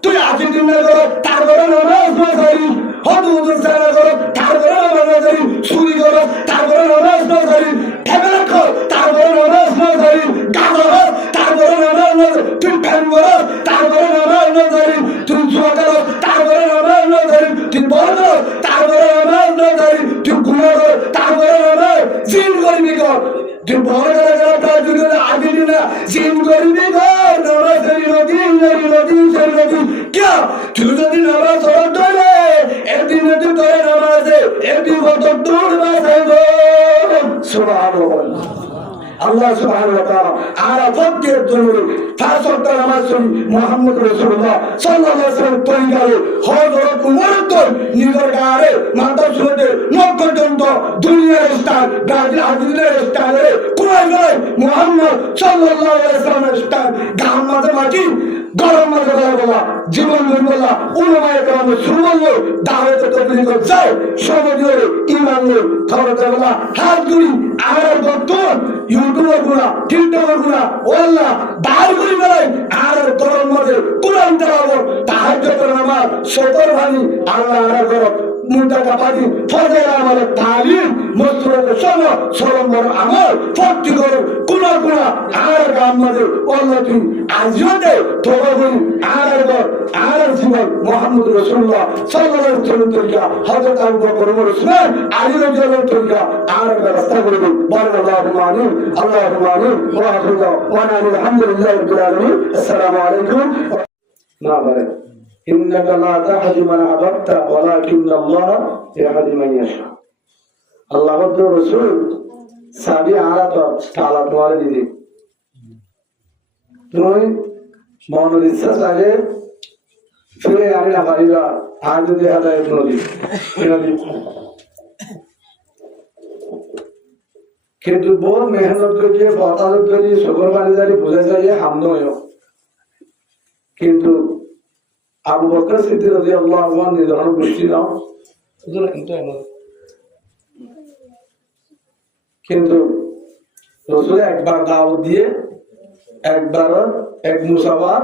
তুই আর্জেন্টিনা করো তারপরে নামাজ পড়াই হদুদুসানা করো তারপরে নামাজ পড়াই সুরি করো তারপরে নামাজ পড়াই ঠেলা কর তারপরে নামাজ পড়াই গাজা কর তারপরে নামাজ পড়াই তুই ফ্যান করো তারপরে নামাজ পড়াই তুই জুয়া করো তারপরে নামাজ পড়াই তুই বল করো তারপরে নামাজ পড়াই তুই গুনাহ করো তারপরে নামাজ জিন করবি কর তুই বড় করে যারা ব্রাজিল আর্জেন্টিনা জিন করবি কর নামাজ নদী क्या तुझे नमाज और तोड़े एक दिन तू तोड़े नमाज़े एक दिन वो तो तोड़ बाज़े वो सुभान अल्लाह আল্লাহ সুবহানাহু ওয়া তাআলা আরাফাতের জন্য পাঁচ ওয়াক্ত নামাজ পড়ি মুহাম্মদ রাসূলুল্লাহ সাল্লাল্লাহু আলাইহি ওয়াসাল্লাম তরিকারে হযরত উমর তো নিজের গায়ে মাথা ছুঁতে নখ পর্যন্ত দুনিয়ার স্থান ব্রাজিল আর্জেন্টিনার স্থানে কোথায় নয় মুহাম্মদ সাল্লাল্লাহু আলাইহি ওয়াসাল্লামের স্থান গাম মাঝে মাটি গরম মাঝে বলা জীবন বলা উলামায়ে কেরাম সুবহানাল্লাহ দাওয়াতে তবলিগ যায় সমাজে ঈমান নিয়ে খবরদার বলা হাত দুই আর বর্তমান ইউটিউবার গুলা টিকটকার গুলা ওয়াল্লাহ বাইর করি বেলায় আর তোর মধ্যে কোরআন তেলাওয়াত তাহাজ্জুদের নামাজ সতর ভানি আল্লাহ আর করো মুতাকা পাদি ফজর আমলে তালিম মসরত সব সরমর আমল ফক্তি করো কোনা কোনা আর গাম মধ্যে আল্লাহ তুই আজিওতে তোবা বলি আর কর আর জীবন মুহাম্মদ রাসূলুল্লাহ সাল্লাল্লাহু আলাইহি ওয়াসাল্লাম তরিকা হযরত আবু বকর ওমর উসমান আলী রাদিয়াল্লাহু তরিকা আর রাস্তা করে বারাকাল্লাহু আমিন اللهم آمين وآخر دعوانا الحمد لله رب العالمين السلام عليكم نعم إنك لا تهدي من أحببت ولكن الله يهدي من يشاء الله والرسول সাবি আলাত তাআলা তোমার দিদি তুমি মনের ইচ্ছা চাইলে ফিরে আমি না পারিবা আর যদি আদায় নদী কিন্তু বহুত মেহনত করিয়ে বতাদত করিয়ে সকল বাণিজ্যারি বোঝা যায় হাম নয় কিন্তু আবু বকর সিদ্দিক রাদিয়াল্লাহু আনহু নির্ধারণ গোষ্ঠী নাও কিন্তু রাসূল একবার দাওয়াত দিয়ে একবার এক মুসাফার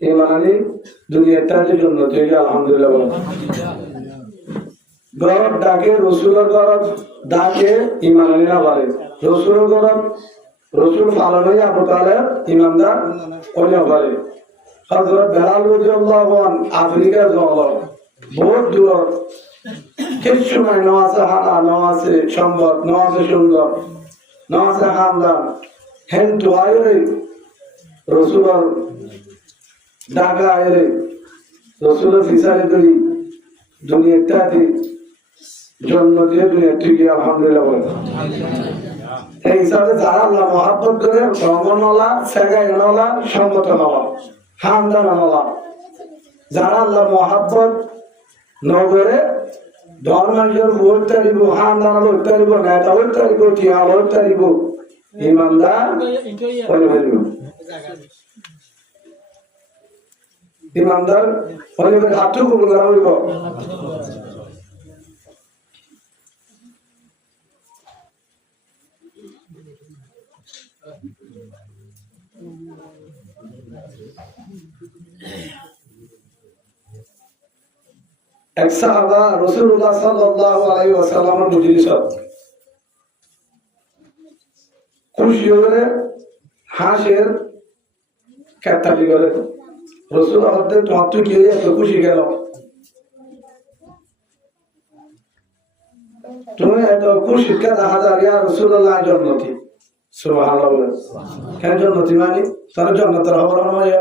ইমানি দুনিয়াটার জন্য তৈরি আলহামদুলিল্লাহ বলেন গরব ডাকে রসুলের গরব ডাকে ইমানি না পারে রসুলের গরব রসুল পালনে আবু তালেব ইমানদার কোনে পারে হযরত বেলাল রাদিয়াল্লাহু আনহু আফ্রিকার জঙ্গল বহুত দূর কিছু নাই নওয়াজে হানা নওয়াজে সম্পদ নওয়াজে সুন্দর নওয়াজে খানদান হেন্টু আয়রে রসুলের ডাকা আয়রে রসুলের ফিসারে তৈরি দুনিয়াটাতে জন্ম দিয়ে দুনিয়া ঠিক আলহামদুলিল্লাহ বলে এই হিসাবে যারা আল্লাহ মহাব্বত করে ভ্রমণওয়ালা সেগাইনওয়ালা সম্মতনওয়ালা খানদানওয়ালা যারা আল্লাহ মহাব্বত নগরে ধর্মের উঠতে দিব খানদান উঠতে দিব নেতা উঠতে দিব টিয়াল উঠতে দিব ইমানদার হয়ে ফেলব ইমানদার হয়ে হাতটুকু কবুল করা হইব এক সাহাবা রাসূলুল্লাহ সাল্লাল্লাহু আলাইহি ওয়াসাল্লামের মজলিস খুশি হয়ে হাসের কাটালি করে রাসূল হতে তোমার তো কি এত খুশি গেল তুমি এত খুশি কে হাজার ইয়া রাসূলুল্লাহ জান্নাতি সুবহানাল্লাহ কেন জান্নাতি মানে তার জান্নাতের খবর হয়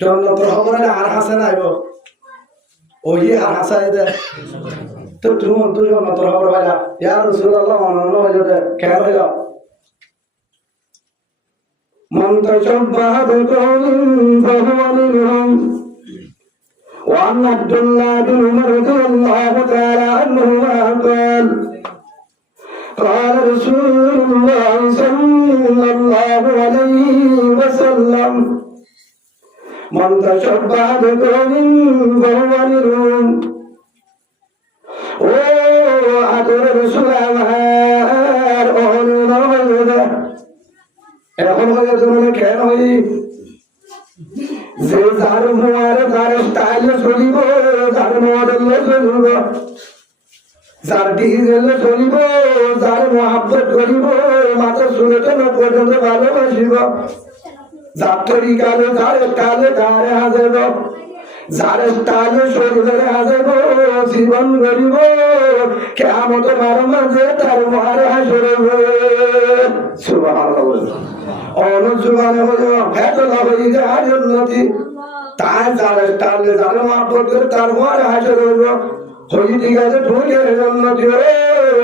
জান্নাতের খবর আর হাসান আইব ওই আর হাসাই দে তো তুমি তো জান্নাতের খবর হয় ইয়া রাসূলুল্লাহ অনন্য হয়ে যাবে কেন হইল من تشبه بقوم فهو منهم وعن عبد الله بن عمر رضي الله تعالى عنهما قال قال رسول الله صلى الله عليه وسلم من تشبه بقوم فهو منهم وعدل رسول الله أهل এখন হয়ে তুমি কেন হই যে যার মুয়ারে যার স্টাইলে চলিব যার মডেলে চলিব যার ডিজাইনে চলিব যার মহাব্বত করিব মাত্র শুনেতে না পর্যন্ত ভালোবাসিব যার তরিকালে যার স্টাইলে গায়ে হাজাব যার স্টাইলে শরীরে হাজাব জীবন গরিব কেমন মার মাঝে তার মারে হাসরব সুবহানাল্লাহ অনুজুবানে হলো ফেতলা হয়ে যায় উন্নতি তাই যারা স্টাইলে যারা মহব্বত করে তার মারে হাসরব হই দিকে ঢুকে উন্নতি ও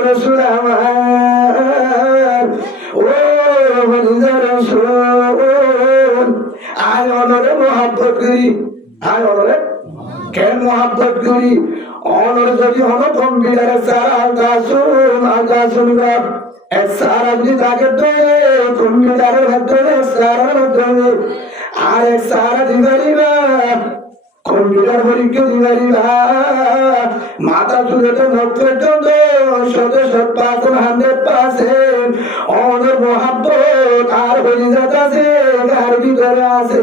রাসূল আমার ও বন্ধু রাসূল আয় অনরে মহব্বত করি আয় অনরে কেন মহব্বত করি অনর যদি হলো কম্পিউটারে সারা আকাশুন এক সারা যদি তাকে ধরে কম্পিউটারের ভেতরে সারার ধরে আর এক সারা দিবারিবা কম্পিউটার পরীক্ষা দিবারিবা মাথা চুলে তো নব্বই শত 100% অনর মহব্বত আর হয়ে যাচ্ছে আর ভিতরে আছে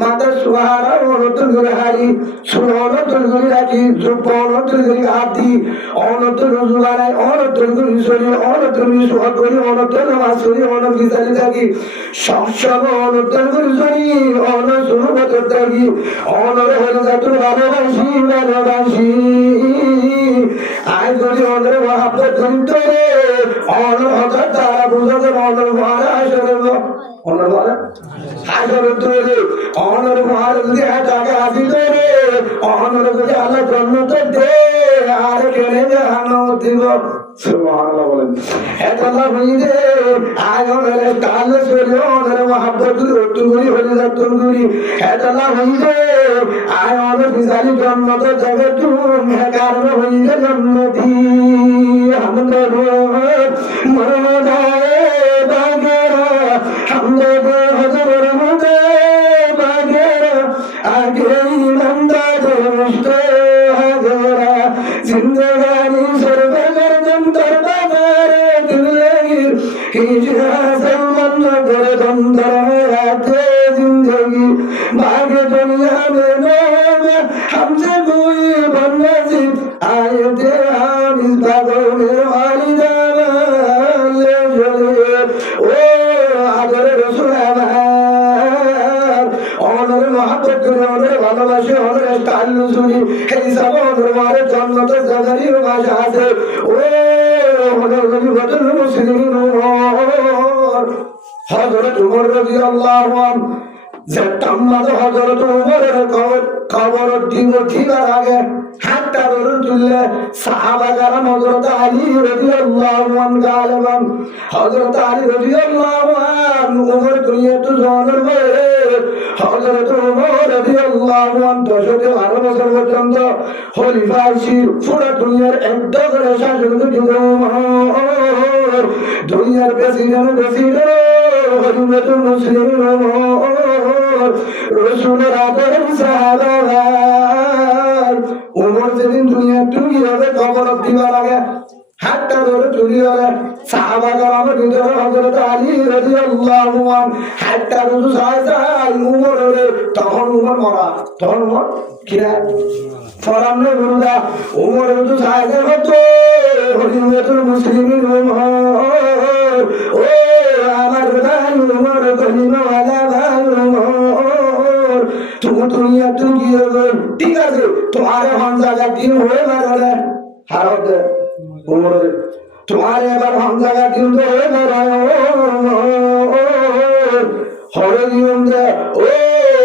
মাতা সুহারা অনতুল করে হারি সুনতুল করে রাখি অনতুল করে হাতি অনতুল রুজুগারায় অনতুল করে শরীর অনতুল সুহাগ করি অনতুল নামাজ করি অনবিচারি থাকি সব অনতুল করে শরীর অনসুমত থাকি অনর হয়ে যাতুল ভালোবাসি ভালোবাসি আয় যদি অনর মহাব্বত করিতে অনর হঠাৎ তারা বুঝাতে অনর মহারা আসলে অনর মহারা আসলে তৈরি অনর মহারা যদি টাকা আসি তৈরি অনর যদি আল্লাহ জন্মত দে আর কেনে জাহানো দিব সুবহানাল্লাহ বলেন এতলা হইছে আয় অনর কাল সরে অনর মহাব্বত রটু করি হয়ে যাত করি এতলা হইছে আয় অনর বিজালি জন্মত জগৎ কারণ হইছে জন্মতি হামদ মরদায়ে বাগেরা হামদ হযরত মুদে বাগেরা আগে ইমানদার দরুস্ত হাজারা জিন্দেগানি সরবে গর্দন দরবারে দিলগির হিজরা সলমান করে দন্দর রাতে জিंदगी भागे दुनिया में नोगा हमसे कोई बनसीब आए थे हम इस भागों में वालिदा ले चले ओ आदर रसूल আমার অনর মহব্বত করে অনর ভালোবাসে অনর স্টাইল শুনি এই সব অনর মারে জন্নত জাগারি ভাষা আছে ও অনর গরিবতর মুসলিমিন হযরত উমর রাদিয়াল্লাহু আনহু যে তাম্মাদ হযরত উমরের কবর দিবার আগে হাতটা ধরে তুললে সাহাবা کرام হযরত আলী রাদিয়াল্লাহু আনহু গালবান হযরত আলী রাদিয়াল্লাহু আনহু উমর দুনিয়াতে জন্মের পরে হযরত উমর রাদিয়াল্লাহু আনহু 12 বছর পর্যন্ত খলিফা ছিল পুরো দুনিয়ার একদম শাসন করে দুনিয়ার প্রেসিডেন্ট খলিফাতুল মুসলিমিন রাসূলের আদরের সাহাবা উমর যেদিন দুনিয়া টুকি হবে কবর দিবার আগে হাতটা ধরে চুরি করে সাহাবা কারামের ভিতরে হযরত আলী রাদিয়াল্লাহু আনহু হাতটা ধরে সাহায্য উমর রে তখন উমর মরা তখন উমর কিরা ফরামনে গুরুদা উমর রে সাহায্য হতো হরিমতুল মুসলিমিন উমর ও আমার ভাই উমর কলিমাওয়ালা ভাই উমর তুমি একটু গিয়ে ঠিক আছে তোমার হামজা দিন হয়ে গেল হারাতে উমরে তোমারে এবার হামজা দিন তো হয়ে গেল হরে দিন দে ও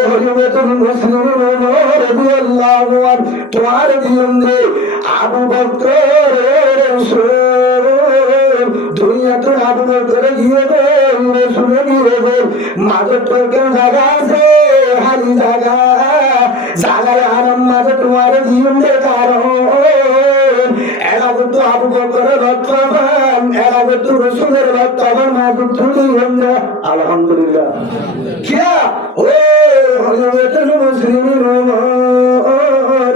হরিমতুল মুসলিমিন উমর রাদিয়াল্লাহু আনহু তোমার দিন দে আবু বকর রাসূল দুনিয়া তো আবু বকর গিয়ে শুনে গিয়ে মাদক কেন জায়গা আছে হারি জায়গা জায়গায় আরাম মাদক তোমার দিন দে কারণ এরা কিন্তু আবু বকরের রক্তবান এরা কিন্তু রসুলের রক্তবান মাদক তুমি আলহামদুলিল্লাহ কিয়া ও হযরতুল মুসলিমিন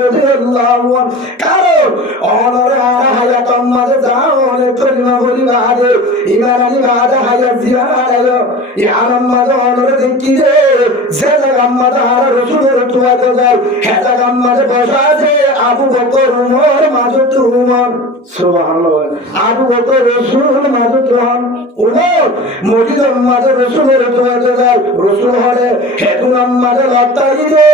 রাদিয়াল্লাহু আনহু কারো অনরে আরা হায়াত মাঝে যাও অনেক কলিমা বলি বাদে ইমানি বাদে হায়াত জিয়া আলো ইয়ারাম মাঝে অনরে দেখি রে যে জায়গা মাঝে আর রসুলের তুয়াতে যায় হে জায়গা মাঝে বসা আছে আবু বকর উমর মাঝে তো উমর সুবহানাল্লাহ আবু বকর রসুল মাঝে তো উমর মসজিদের মাঝে রসুলের তুয়াতে যায় রসুল হলে হেতু মাঝে লতাই রে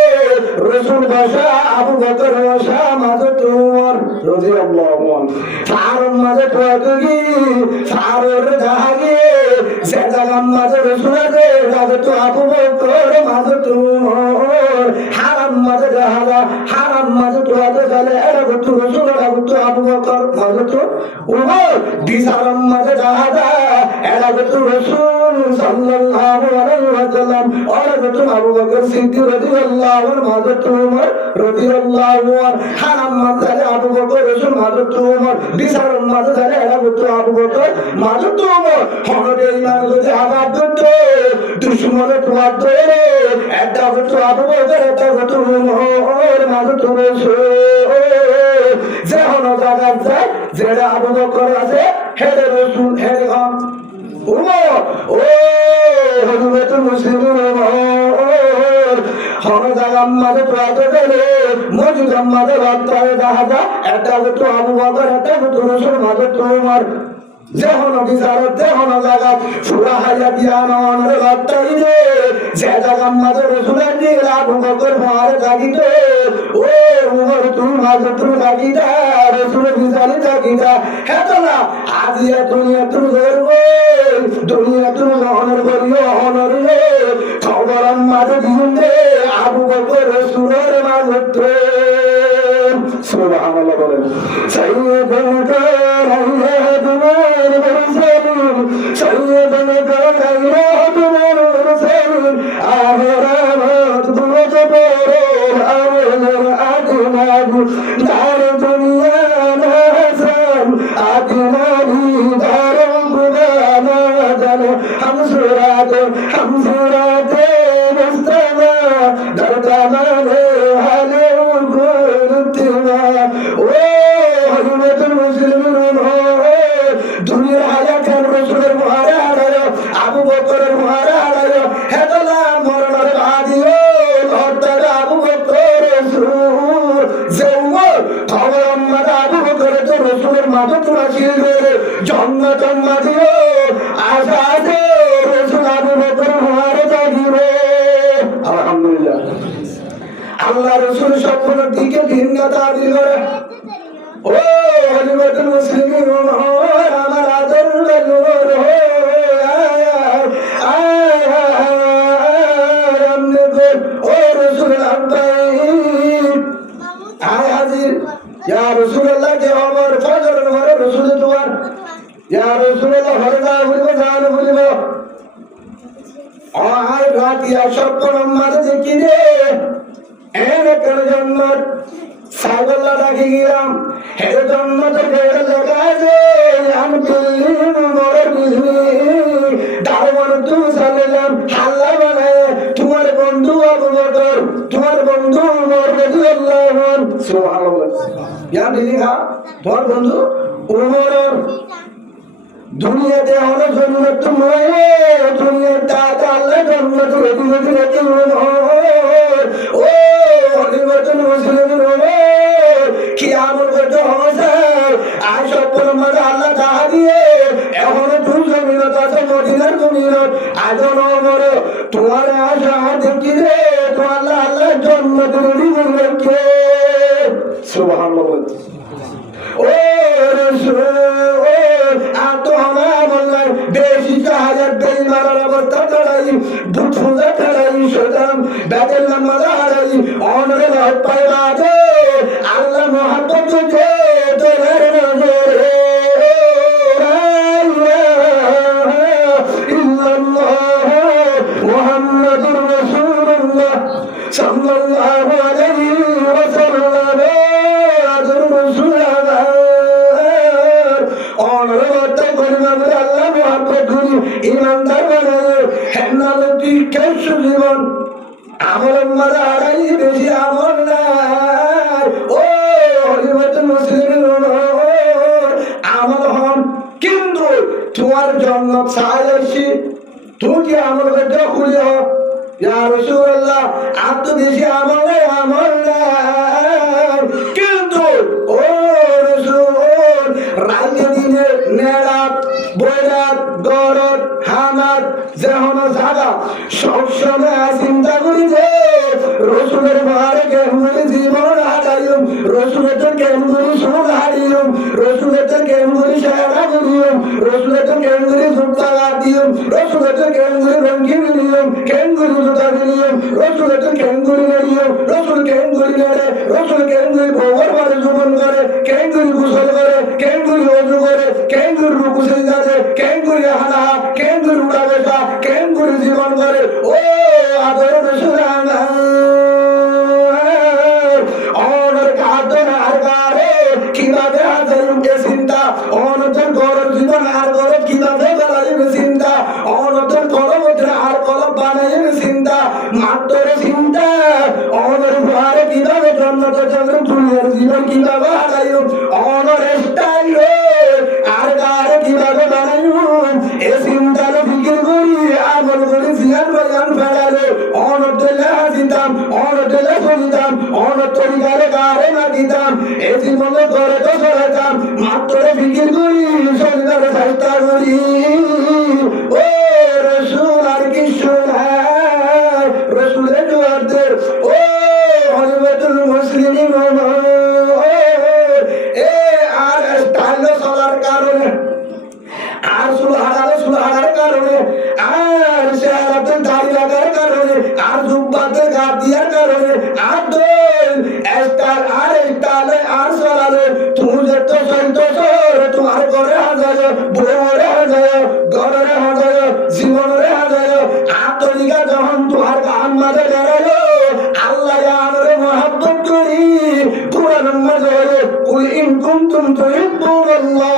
রসুল বসা আবু বকর বসা মাঝে তো উমর রাদিয়াল্লাহু আনহু তার মাঝে তুয়াতে গি তার জাহাগে যে জায়গা মাঝে রসুল আছে মাঝে তো আবু বকর মাঝে তো উমর হারাম মাঝে জাহাগা হারাম মাঝে তুয়াতে গেলে এরা তো রসুল এরা তো আবু বকর মাঝে তো উমর দিসারাম মাঝে জাহাগা এরা তো রসুল সাল্লাল্লাহু আলাইহি ওয়াসাল্লাম এরা তো আবু বকর সিদ্দিক রাদিয়াল্লাহু আনহু মাঝে তো উমর রাদিয়াল্লাহু আনহু হারাম মাঝে আবু বকর রসুল মাঝে তো উমর দিসারাম মাঝে গেলে এরা তো আবু বকর মাঝে তো উমর হরে ইমান যদি আবাদ করতে দুশমনে তোমার ধরে একটা তো আবু বকর একটা তো উমর মাঝে তো রসুল যে হলো জায়গা যায় যেটা আবু বকর আছে হেরে রসুল হেরে গান উমর ও হযরতুল মুসলিমিন উমর হর জায়গা মাঝে প্রাতে গেলে মসজিদ মাঝে রাত্রে দেখা যায় একটা তো আবু বকর একটা তো রসুল মাঝে তো উমর যেহন বিচারত যেহন জায়গা সুরা হাইয়া বিয়ানন রে রাত্তাই রে যে জায়গা মাঝে রসুলের দিল আবু বকর মারে জাগিত ও উমর তুমি মাঝে তুমি জাগিতা রসুলের বিচারে জাগিতা হেতো না আজ এ দুনিয়া তুমি ধরব দুনিয়া তুমি অনর করিও অনর রে খবর মাঝে দিন রে আবু বকর রসুলের মাঝে তো সুবহানাল্লাহ বলেন সাইয়্যিদুল কায়নাতুল سيدنا كائنات المرسلين آخرات بوجبور أول أدنى دار دنيا ناسم أدنى دار قدانا دل حمسرات مستمع در كمال هل القرطبة وحرمة المسلمين দুনিয়ার হায়াত রসুলের মুহারে হারায় আবু বকরের মুহারে হারায় হেতলা মরণের আদিও হত্যার আবু বকর রসুল যে উমর খবর আমার আবু বকর তো রসুলের মাঝে তোরা ছিল জন্নত মাঝেও আশা আছে রসুল আবু বকর মুহারে জাগিব আলহামদুলিল্লাহ আল্লাহ রসুল সকলের দিকে ভিন্নতা দিল ও হযরতুল মুসলিমিন আমার আদর নূর হো ও রাসূল আয় হাজির ইয়া রাসূলুল্লাহ কে আমার ফজর নূরে রাসূল তোমার ইয়া রাসূলুল্লাহ হরদা বলিব জান বলিব আয় রাতিয়া সকল মাঝে দেখি রে এর জন্নত সাগল্লা রাখি গেলাম হের জন্মতে ফের লাগাবে আমি মরে দারবার তু সালাম হাল্লা বানায় তোমার বন্ধু আবু বকর তোমার বন্ধু উমর রাদিয়াল্লাহু আনহু সুবহানাল্লাহ ইয়া দিলিহা তোমার বন্ধু উমর দুনিয়াতে হলো জন্নত নয় দুনিয়াতে আল্লাহ জন্নত রেখে ও হরিবচন মুসলিম কি আমল করতে হবে আর সব পরমার আল্লাহ তাহা দিয়ে এখনো তুই জমিনত আছে মদিনার জমিনত আজন মর তোমার আশা দেখি রে তো আল্লাহ আল্লাহ জন্নত রেখে সুবহানাল্লাহ বলতে ও রসুল আতো আমার বললাম বেশি হাজার বেইমানের অবস্থা দাঁড়াই দুধ ফুজা দাঁড়াই সোদাম বেদের লম্বা দাঁড়াই অনরে লট পাই বাদে আল্লাহ মহাব্বত যে তোর নজরে মুহাম্মাদুর রাসূলুল্লাহ সাল্লাল্লাহু আলাইহি ওয়াসাল্লাম ইমানদার বানায় হেন্নালতি কেশ জীবন আমল মারাই বেশি আমল নাই ও হরিবচন মুসলিম আমল হন কিন্তু তোমার জন্য চাই আসি তুমি কি আমল করতে খুলে হোক ইয়া রাসূলুল্লাহ আর তো বেশি আমল নাই কিন্তু ও রাসূল রাইতে দিনে নেড়াত বৈরাত গরত হামাত যেহন জাগা সবসময় চিন্তা করি যে রসুলের মারে কেমন জীবন হারাইম রসুলের তো কেমন সুখ হারিম রসুলের তো কেমন সেরা করিম রসুলের তো কেমন জুতা দিম রসুলের তো কেমন রঙ্গিন নিয়ম কেমন জুতা দিম রসুলের তো কেমন নিয়ম রসুল কেমন নেড়ে রসুল কেমন ভোগর মারে জীবন করে কেমন গোসল করে কেমন অজু করে কেমন রুকু সেজদা করে কেমন হানা কেমন উড়া বেটা কেমন জীবন করে ও আদর রসুল অনর কাদর আর গারে কিভাবে হাজারুকে চিন্তা অনতর গরম জীবন আর গরম কিভাবে বাড়াইবে চিন্তা অনতর গরম আর গরম বানাইবে চিন্তা মাত্র চিন্তা অনর ঘরে কিভাবে জন্নত জন্ম দুনিয়ার জীবন কিভাবে হারাইব অনর স্টাইল আর গারে কিভাবে বানাইব এ চিন্তার ফিকির করি আমল করি জিয়ান বাজান ফেলালে অনর দিলে হাসিতাম অনর দিলে শুনিতাম অনর তরিকারে গারে না দিতাম এ জীবনে করে তো সরাইতাম মাত্র ফিকির করি শরীরে চেষ্টা করি ও রসুল আর কিছু রসুলের জোয়ারদের ও হরিবচন মুসলিম এ আর স্টাইল চলার কারণে আর সুলহারার কারণে আর শেয়ারাতে দাড়ি লাগার কারণে আর জুব্বাতে গাছ দিয়ার কারণে আর দোল স্টাইল আর চলালে তুমি যেত সন্তোষ তোমার ঘরে হাজার বউরে হাজার ঘরে হাজার জীবনে হাজার আত্মনিকা যখন তোমার গান মাঝে বেড়ালো আল্লাহ আনরে মহাব্বত করি কুরআন মাঝে কুল ইন কুনতুম তুহিব্বুনাল্লাহ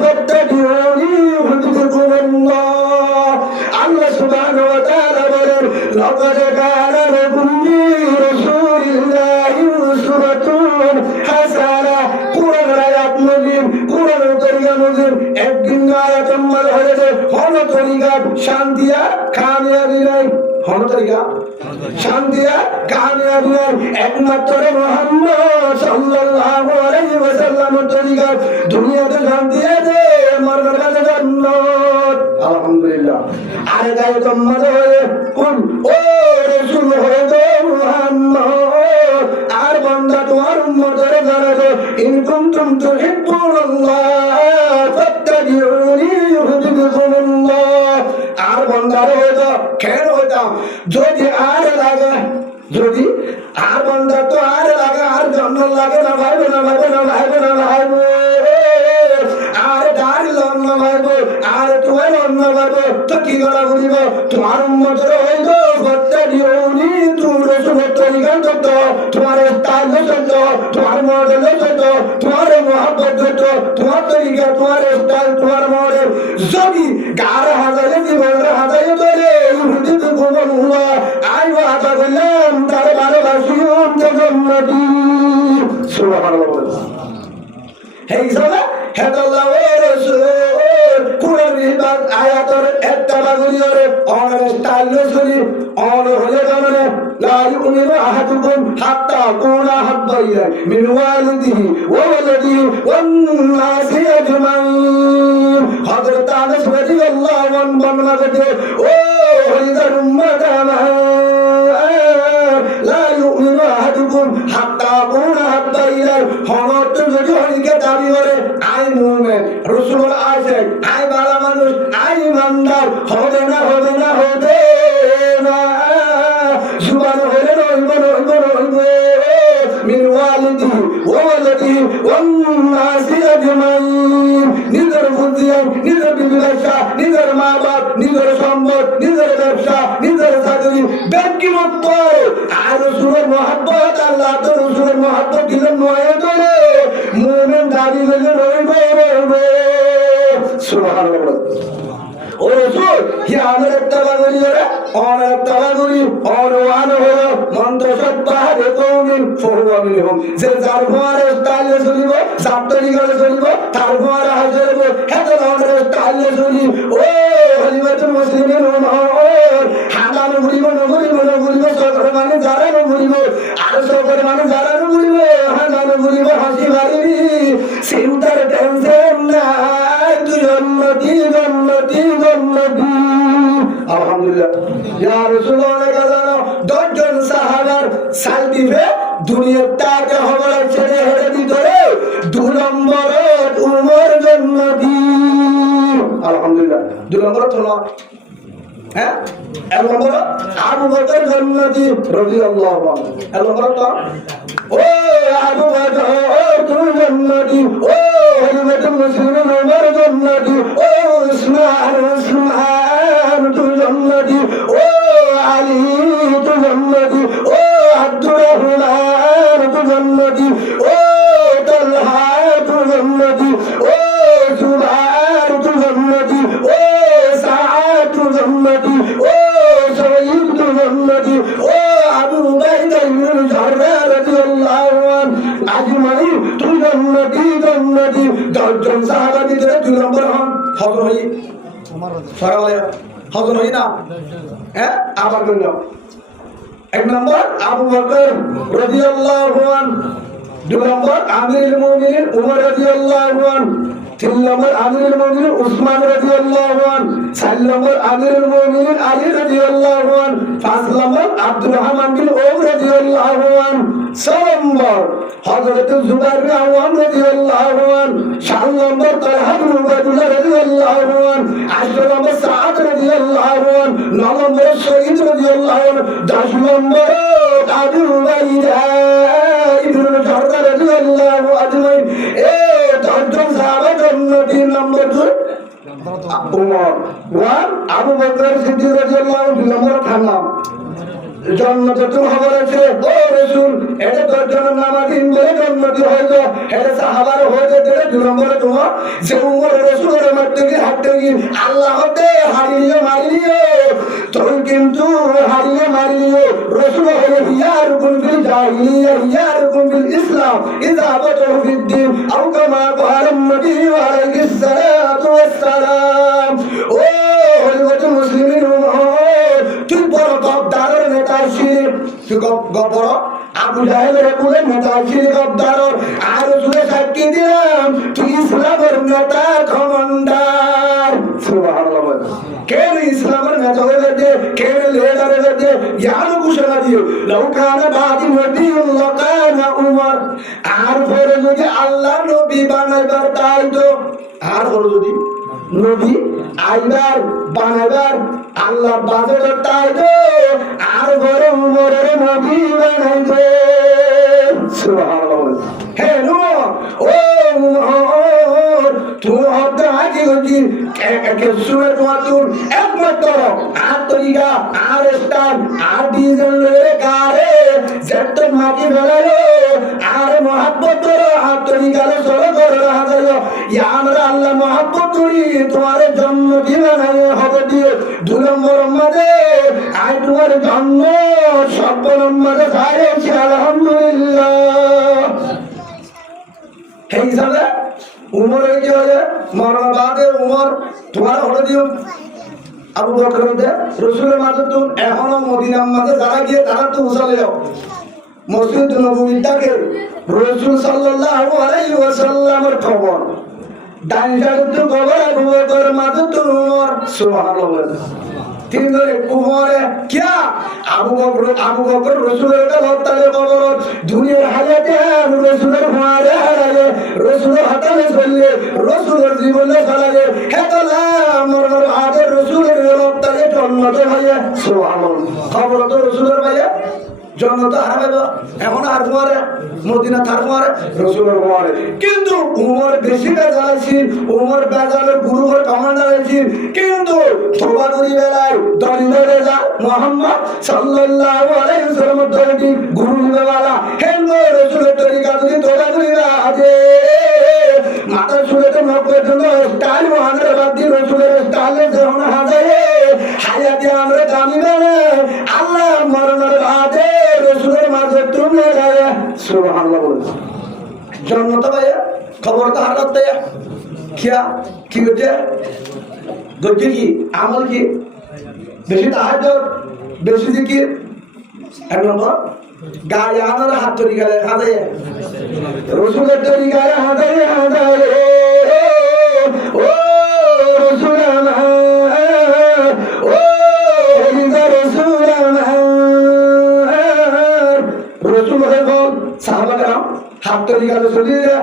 ফাত্তাবিউনি ইউহিব্বুকুমুল্লাহ আল্লাহ সুবহানাহু ওয়া তাআলা বলেন লাকাদ কানা লাকুম ফি রাসূলিল্লাহি উসওয়াতুন হাসানাহ কুরআন আয়াত মুজিব কুরআন তরিকা মুজিব একদিন আয়াত আম্মাল হয়েছে হলো তরিকা শান্তিয়া কামিয়াবি নাই হলো তরিকা শান্তিয়া কামিয়াবি নাই একমাত্র মুহাম্মদ সাল্লাল্লাহু আলাইহি ওয়াসাল্লাম তরিকা দুনিয়াতে শান্তি আছে মরবার কাছে জান্নাত আলহামদুলিল্লাহ আরে গায় তোমার হয়ে কোন ও রাসূল হয়ে গো মুহাম্মদ আর বান্দা তোমার উম্মতের জানাবে ইন কুনতুম তুহিব্বুনাল্লাহ ফাত্তাবিউনি ইউহিব্বুকুমুল্লাহ আর বান্দার হয়তো কেন হইতাম যদি আর লাগে যদি আর বান্দা তো আর লাগে আর জন্ম লাগে না ভাইবে না ভাইবে না ভাইবে না ভাইবে আর দাঁড়ি লগ্ন ভাইব আর তোমার অন্য ভাইব তো কি করা বলিব তোমার উন্মতের হইব করতে দিওনি তুমি রসুলের তরিকা সত্য তোমার স্টাইল সত্য তোমার মডেল সত্য তোমার মহাব্বত সত্য তোমার তরিকা তোমার স্টাইল তোমার মডেল যদি গার হাজারে জীবনের হাজারে ধরে হুদিতে গোবল্লা আইব হাজা করলাম তার ভালোবাসি জন্মতি সুবহানাল্লাহ। এই হিসাবে হেদাল্লাহ রাসূল কুরআন বিভাগ আয়াতের একটা বাগুলিয়রে অনর স্টাইল শুনি অনর হয়ে জানে লা ইউমিনু আহাদুকুম হাত্তা কুনা হাব্বা ইলাই মিন ওয়ালিদিহি ওয়া ওয়ালাদিহি ওয়ান নাসি আজমাইন হযরত আনাস রাদিয়াল্লাহু আনহু বর্ণনা করে ও হরিদার উম্মাত লা ইউমিনু আহাদুকুম হাত্তা কুনা হাব্বা ইলাই হনত যদি হরিকে দাবি করে আই মুমিন রাসূল আছে আই ভালো মানুষ আই ইমানদার হবে না হবে না হবে না সুবহান হলে রইবে মিন ওয়ালিদিহি ওয়া ওয়ালাদিহি ওয়ান নাসি আজমাইন নিজের বুদ্ধিয়া নিজের বিবেচনা নিজের মা বাপ নিজের সম্পদ নিজের ব্যবসা নিজের চাকরি ব্যক্তিগত আর রাসূলের মহব্বত আল্লাহ তো রাসূলের মহব্বত দিলেন নয় করে মুমিন দাবি করে রইবে সুবহানাল্লাহ ও রাসূল হি আমাদের একটা বাগুলি করে অনেক তাবাগুলি অনওয়ান হলো মন্ত্র সত্তাহে কওমিন ফহুয়া মিনহুম যে যার ঘরে স্টাইলে চলিব জাতরি করে চলিব তার ঘরে হাজরব হেতে ঘরে স্টাইলে চলি ও হলিমাতুল মুসলিমিন হাদান ঘুরিব সদর মানে যারা ঘুরিব আর সদর মানে যারা ঘুরিব হাদান ঘুরিব হাসি মারিবি চিন্তার টেনশন নাই তুই জন্নতি আলহামদুলিল্লাহ ইয়া রাসূলুল্লাহ কাজানো 10 জন সাহাবার সাল দিবে দুনিয়ার তাকে খবর ছেড়ে হেরে ভিতরে 2 নম্বর উমর জন্নতি আলহামদুলিল্লাহ 2 নম্বর তো না হ্যাঁ 1 নম্বর আবু বকর জন্নতি রাদিয়াল্লাহু আনহু 1 নম্বর তো ও আবু বকর ও তুই জন্নতি ও হযরত মুসলিম উমর জন্নতি ও উসমান তুই জন্নতি ও আলী তুই জন্নতি ও আব্দুর রহমান তুই জন্নতি ও তালহা তুই জন্নতি ও জুবাইর তুই জন্নতি ও সাআদ তুই জন্নতি ও সাঈদ তুই জন্নতি ও আবু উবাইদা ইবনে জাররা রাদিয়াল্লাহু আনহু আজমাইন তুই জন্নতি 10 জন সাহাবা ভিতরে 2 নম্বর হন হযরত হই ওমর রাদিয়াল্লাহু হযরত হই না হ্যাঁ আবার কোন 1 নম্বর আবু বকর রাদিয়াল্লাহু আনহু 2 নম্বর আমিরুল মুমিনিন উমর রাদিয়াল্লাহু আনহু 3 নম্বর আমিরুল মুমিনিন উসমান রাদিয়াল্লাহু আনহু 4 নম্বর আমিরুল মুমিনিন আলী রাদিয়াল্লাহু আনহু 5 নম্বর আব্দুর রহমান বিন আওফ রাদিয়াল্লাহু আনহু 6 নম্বর হযরত জুবাইর বিন আওয়াম রাদিয়াল্লাহু আনহু 7 নম্বর তালহা বিন উবাইদুল্লাহ রাদিয়াল্লাহু আনহু 8 নম্বর সাআদ রাদিয়াল্লাহু আনহু 9 নম্বর সাঈদ রাদিয়াল্লাহু আনহু 10 নম্বর আবু উবাইদা ইবনে জাররা রাদিয়াল্লাহু আজমাইন এ 10 জন সাহাবা জন্নতি নম্বর 2 উমর আবু বকর সিদ্দিক রাদিয়াল্লাহু আনহু 2 নম্বর থামলাম জন্নতে তো খবর আছে ও রাসূল এর 10 জনের নামাজি বলে জন্নতি হইলো এর সাহাবার হইতে দেরে 2 নম্বরে তোমার যে উমর রাসূলের মধ্যে হাঁটতে গিয়ে আল্লাহ হতে হারিয়ে মারিও তুই কিন্তু হারিয়ে মারিও রাসূল হলো ইয়ারকুম বিল জাহিলিয়া ইয়ারকুম বিল ইসলাম ইযা বাতু ফিদ্দিন আও কামা ক্বালা নবী আলাইহিস সালাতু ওয়াস সালাম ও হযরত মুসলিমিন তুই বড় গদ্দারের নেতা ছিলি তুই বড় আবু জাহেলের কুলে নেতা ছিলি গদ্দার আর রাসূলের সাক্ষী দিলাম তুই ইসলামের নেতা কমান্ডার সুবহানাল্লাহ কেন ইসলামের নেতা হয়ে যে কেন লিডার হয়ে যে ইয়ার ঘোষণা দিও লাউ কানা বাদি নবিয়ুল্লাহ কানা উমর আর পরে যদি আল্লাহ নবী বানাইবার দায়িত্ব আর পরে যদি নবী আইবার বানাইবার আল্লাহ বাজার দায়িত্ব আর পরে উমরের নবী বানাইবে সুবহানাল্লাহ হে নো ও তুই হতে আগে গজি একে সুরে তোমার একমাত্র আর তরিকা আর স্টার আর ডিজাইন লয়ে গারে যেত মাটি বেলালো আর মহব্বত করো আর তরিকা সরো করে রাখো ইয়া আমরা আল্লাহ মহব্বত করি তোমার জন্য দিবানাই হবে দিয়ে 2 নম্বর মধ্যে আই তোমার জন্য সব নম্বরে যাইছি আলহামদুলিল্লাহ এই হিসাবে উমর কি হয়ে মরণ বাদে উমর তোমার হলে দিও আবু বকর মধ্যে রসুলের মাঝে তো এখনো মদিনার মাঝে যারা গিয়ে তারা তো উসালেও মসজিদ নববীটাকে রসুল সাল্লাল্লাহু আলাইহি ওয়াসাল্লামের খবর ডান সাইডে তো খবর আবু বকর মাঝে তো উমর সুবহানাল্লাহ তিন ধরে উমরে কিয়া আবু বকর রসুলের কাছে খবর দুনিয়ার হায়াতে রসুলের মারে হারালে রসুলের হাতালে চললে রসুলের জীবনে চালালে হেতলা মরণ আগে রসুলের রক্তালে জন্মতে ভাইয়া সুবহানাল্লাহ খবর তো রসুলের ভাইয়া জন্ম তো হারাবে এখন আর মারে মদিনা থার মারে রসুলের মারে কিন্তু উমর বেশি বেজালাইছিল উমর বেজালের গুরুর কমান্ডার হয়েছিল কিন্তু তোবা করি বেলায় দলিলের রেজা মোহাম্মদ সাল্লাল্লাহু আলাইহি ওয়াসাল্লামের দলিল গুরু বেলা হেন রসুলের তরিকা যদি তোবা করি আজে মাথা শুলেতে নব্বই জন্য স্টাইল মহানের বাদ দিয়ে রসুলের স্টাইলে যখন হাজারে হায়াতে আমরা জানি না আল্লাহ মরণের বাদে রসুলের মাঝে তুমি গায়ে সুবহানাল্লাহ বলে জন্ম তো ভাইয়া খবর তো হারাত দেয়া কিয়া কি হচ্ছে গজ্জে কি আমল কি বেশি তাহাজ্জুদ বেশি জিকির এক নম্বর গায়ে আনার হাত তৈরি গেলে হাজারে রসুলের তৈরি গায়ে হাজারে হাজারে ও রসুল ও রসুল রসুল বল সাহাবাগণ হাত তৈরি গেলে চলিয়ে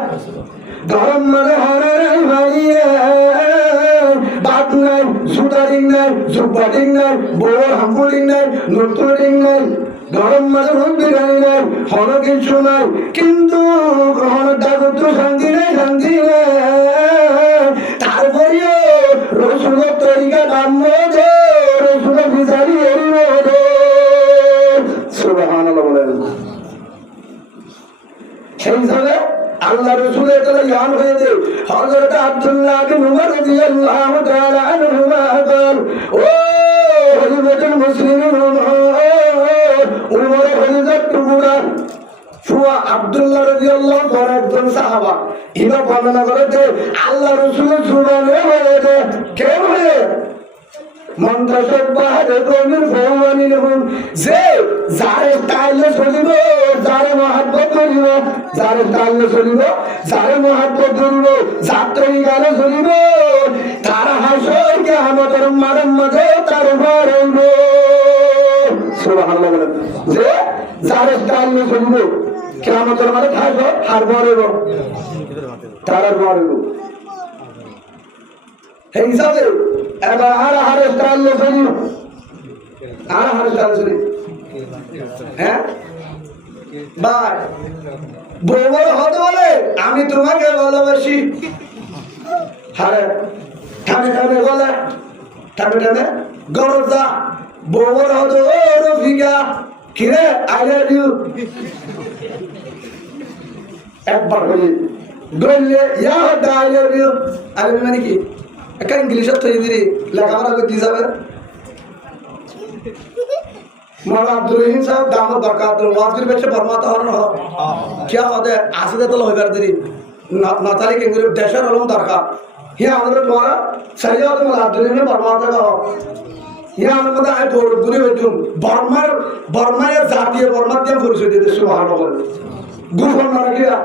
গরম মানে হরাই ভাইয়া বাদ নাই সুতারিং নাই জুব্বাটিং নাই বড় হাম্পুরিং নাই নতুন নাই গরম মানে রুটি গাড়ি নাই হন কিছু নাই কিন্তু গ্রহণের ডাগত শান্তি নাই তারপরেও রসুলের তরিকা দাম দে রসুলের বিচারি এরিব দে সুবহানাল্লাহ বলেন সেই হিসাবে আল্লাহ রসুলের তলে জ্ঞান হয়েছে হযরত আব্দুল্লাহ বিন উমর রাদিয়াল্লাহু তাআলা আনহুমা قال ও হযরতুল মুসলিমিন উমর হযরত টুকুরা ফুয়া আব্দুল্লাহ রাদিয়াল্লাহু তাআলা একজন সাহাবা ইমা বর্ণনা করেছে আল্লাহ রসুলের সুবহানে হয়েছে কে বলে যে যারে স্টাইলে চলিব যারে মহাব্বত করিব যারে স্টাইলে চলিব যারে মহাব্বত করিব যাত্রী গানে চলিব তার হাসর কিয়ামতের মারের মাঝে তার ঘর হইব সুবহানাল্লাহ বলেন যে যারে স্টাইলে চলিব কিয়ামতের মাঝে থাকবে আর ঘর হইব তার ঘর হইব এই হিসাবে এবার আর স্টাইল চলি আর স্টাইল চলি হ্যাঁ ভাই বউর হতে বলে আমি তোমাকে ভালোবাসি হারে ঠানে ঠানে বলে ঠানে ঠানে গরজ যা বউর হতে ও রফিকা কিরে আই লাভ ইউ একবার বলি বললে ইয়া হতে I love you I love you মানে কি একটা ইংলিশত তৈরি দিলি লেখাপড়া করতে যাবে মৌলানা আব্দুর রহিম সাহেব দামত বরকাতুল ওয়াজির বেশে ফরমাতে হন কি হবে আসলে তো হইবার দিলি নাতালি কেঙ্গুরি দেশের হলম দরকার হে আমাদের তোমার সৈয়দ মৌলানা আব্দুর রহিম ফরমাতে কহ হে আমাদের মধ্যে আই দূরে হইতুম বর্মার জাতীয় বর্মার দিয়ে পরিচয় দিতে সুবহানাল্লাহ বলে গুফর মারা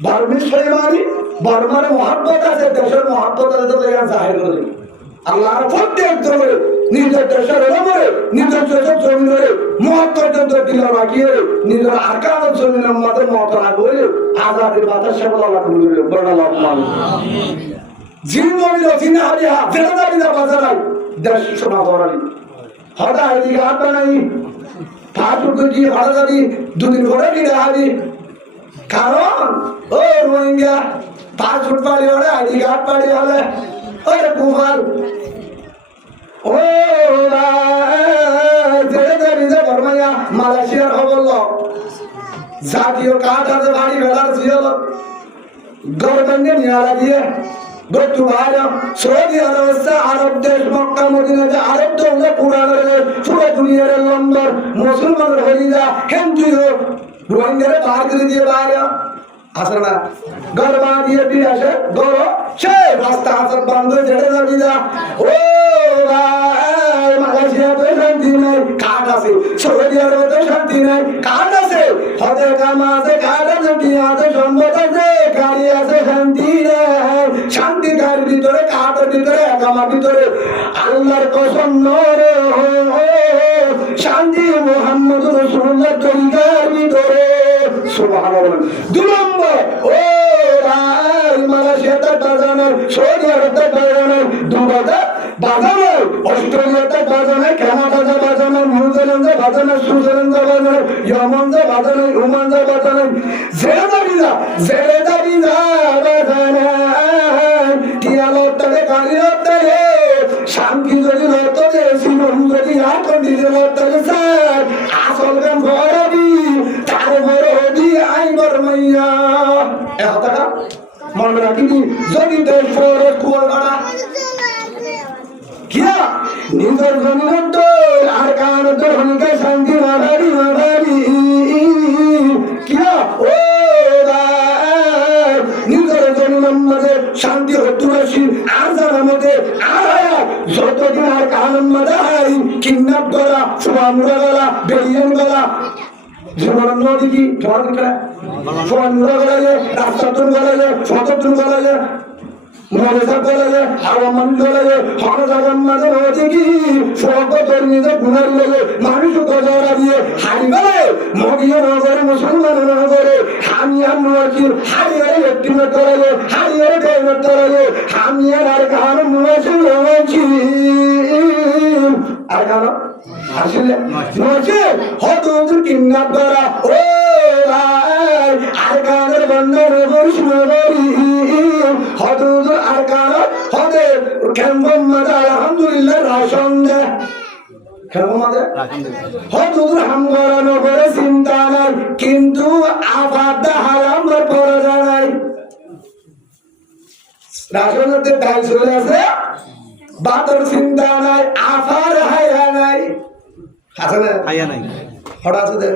বর্মির সৈমানি বর্মার মহাব্বত আছে দেশের মহাব্বত আছে তো জাহির করে আল্লাহর প্রত্যেক জমির নিজের দেশের ওপরে নিজের দেশের জমিনের মহত্তর যন্ত্র দিল রাখিয়ে নিজের আকার জমিনের মধ্যে মত রাখবে আজাদের বাতাস সেবল আল্লাহ কবুল করবে বড় লম্মান জিন জমিন জিন হারিয়া জেলাদারি না বাজারাই দেশ শোনা করালি হঠাৎ এদিকে হাত বানাই ফাটুক দিয়ে হঠাৎ দুদিন পরে গিয়ে হারি কারণ ও রোহিঙ্গা 5 ফুট পাড়ি হলে আইডি কার্ড পাড়ি হলে ওরে কুমার ও মালয়েশিয়ার খবর জাতীয় কার্ড আছে বাড়ি বেলার ছিল গভর্নমেন্টে নিয়ে দিয়ে গতু ভাই সৌদি আরব আরব দেশ মক্কা মদিনাতে আরব তো পুরানের পুরো দুনিয়ার লম্বর মুসলমানের হয়ে যা হিন্দু রোহিঙ্গারে বার করে দিয়ে বাইরে আসে না ঘর বানিয়ে দিয়ে আসে ঘর সে রাস্তা হাজার বন্ধ ছেড়ে যাবি যা ও ভাই মালয়েশিয়াতে শান্তি নাই কাঠ আছে সৌদি আরবে শান্তি নাই কাঠ আছে হতে কাম আছে কাঠ আছে কি আছে সম্পদ আছে গাড়ি আছে শান্তি নাই শান্তি কার ভিতরে কাঠের ভিতরে একামার ভিতরে আল্লাহর কসম নরে শান্তি মুহাম্মদ রাসূলুল্লাহ তরিকার ভিতরে সুবহানাল্লাহ। দুই নম্বর ও ভাই মালয়েশিয়াতে বাজানো সৌদি আরবে বাজানো দুবাইতে বাজানো অস্ট্রেলিয়াতে বাজানো কানাডাতে বাজানো নিউজিল্যান্ডে বাজানো সুইজারল্যান্ডে বাজানো ইয়েমেনে বাজানো ওমানে বাজানো জেলেদা বিজা বাজানো টিয়ালতে গাড়িতে শান্তি যদি লততে জীবন যদি আকন্দিতে লততে স্যার আসল গান ভরবি তার ভরবি আইবর মাইয়া এ হতাটা মনে রাখিনি যদি দেশ ফরজ কুয়ার গাড়া কিয়া নিজের জমিনের দোল আর কার দোলকে শান্তি মারারি মারারি কিয়া ও নিজের জমিনের মধ্যে শান্তি হতুরাসি আর জানার মধ্যে আর যতদিন আর কানন মধ্যে হাই কিডন্যাপ করা সুমামুরা গলা বেরিয়ান গলা জীবনের নদী কি তোমার দিকে সুমামুরা গলা যে রাস্তাতুন গলা যে ফততুন গলা যে মরেসা গলা যে আওয়ামান গলা যে হরজাগান মাঝে নদী কি সর্বতর নিজে গুণার লাগে মানুষ গজরা দিয়ে হারি গলে মগিয়ে নগরে মুসলমান নগরে হামিয়ার নওয়াকির হারিয়ারে একটিমে তরালে হারিয়ারে ডেমে তরালে হামিয়ার আর গান মুয়াসির নওয়াকি আর গান আসলে নওয়াকি হদুর কিন্নাপ করা ও ভাই আর গানের বন্ধন বরিশ নগরী হদুর আর গান হদে কেমন মজা আলহামদুলিল্লাহ রাশন দে কেমন মজা হদুর হামগরা নগরে চিন্তা নাই কিন্তু আবাদ হারাম পড়ে যায় রাশনের দায় চলে আছে বাতর চিন্তা নাই আফার হায়া নাই আছে না হায়া নাই হড়া আছে দে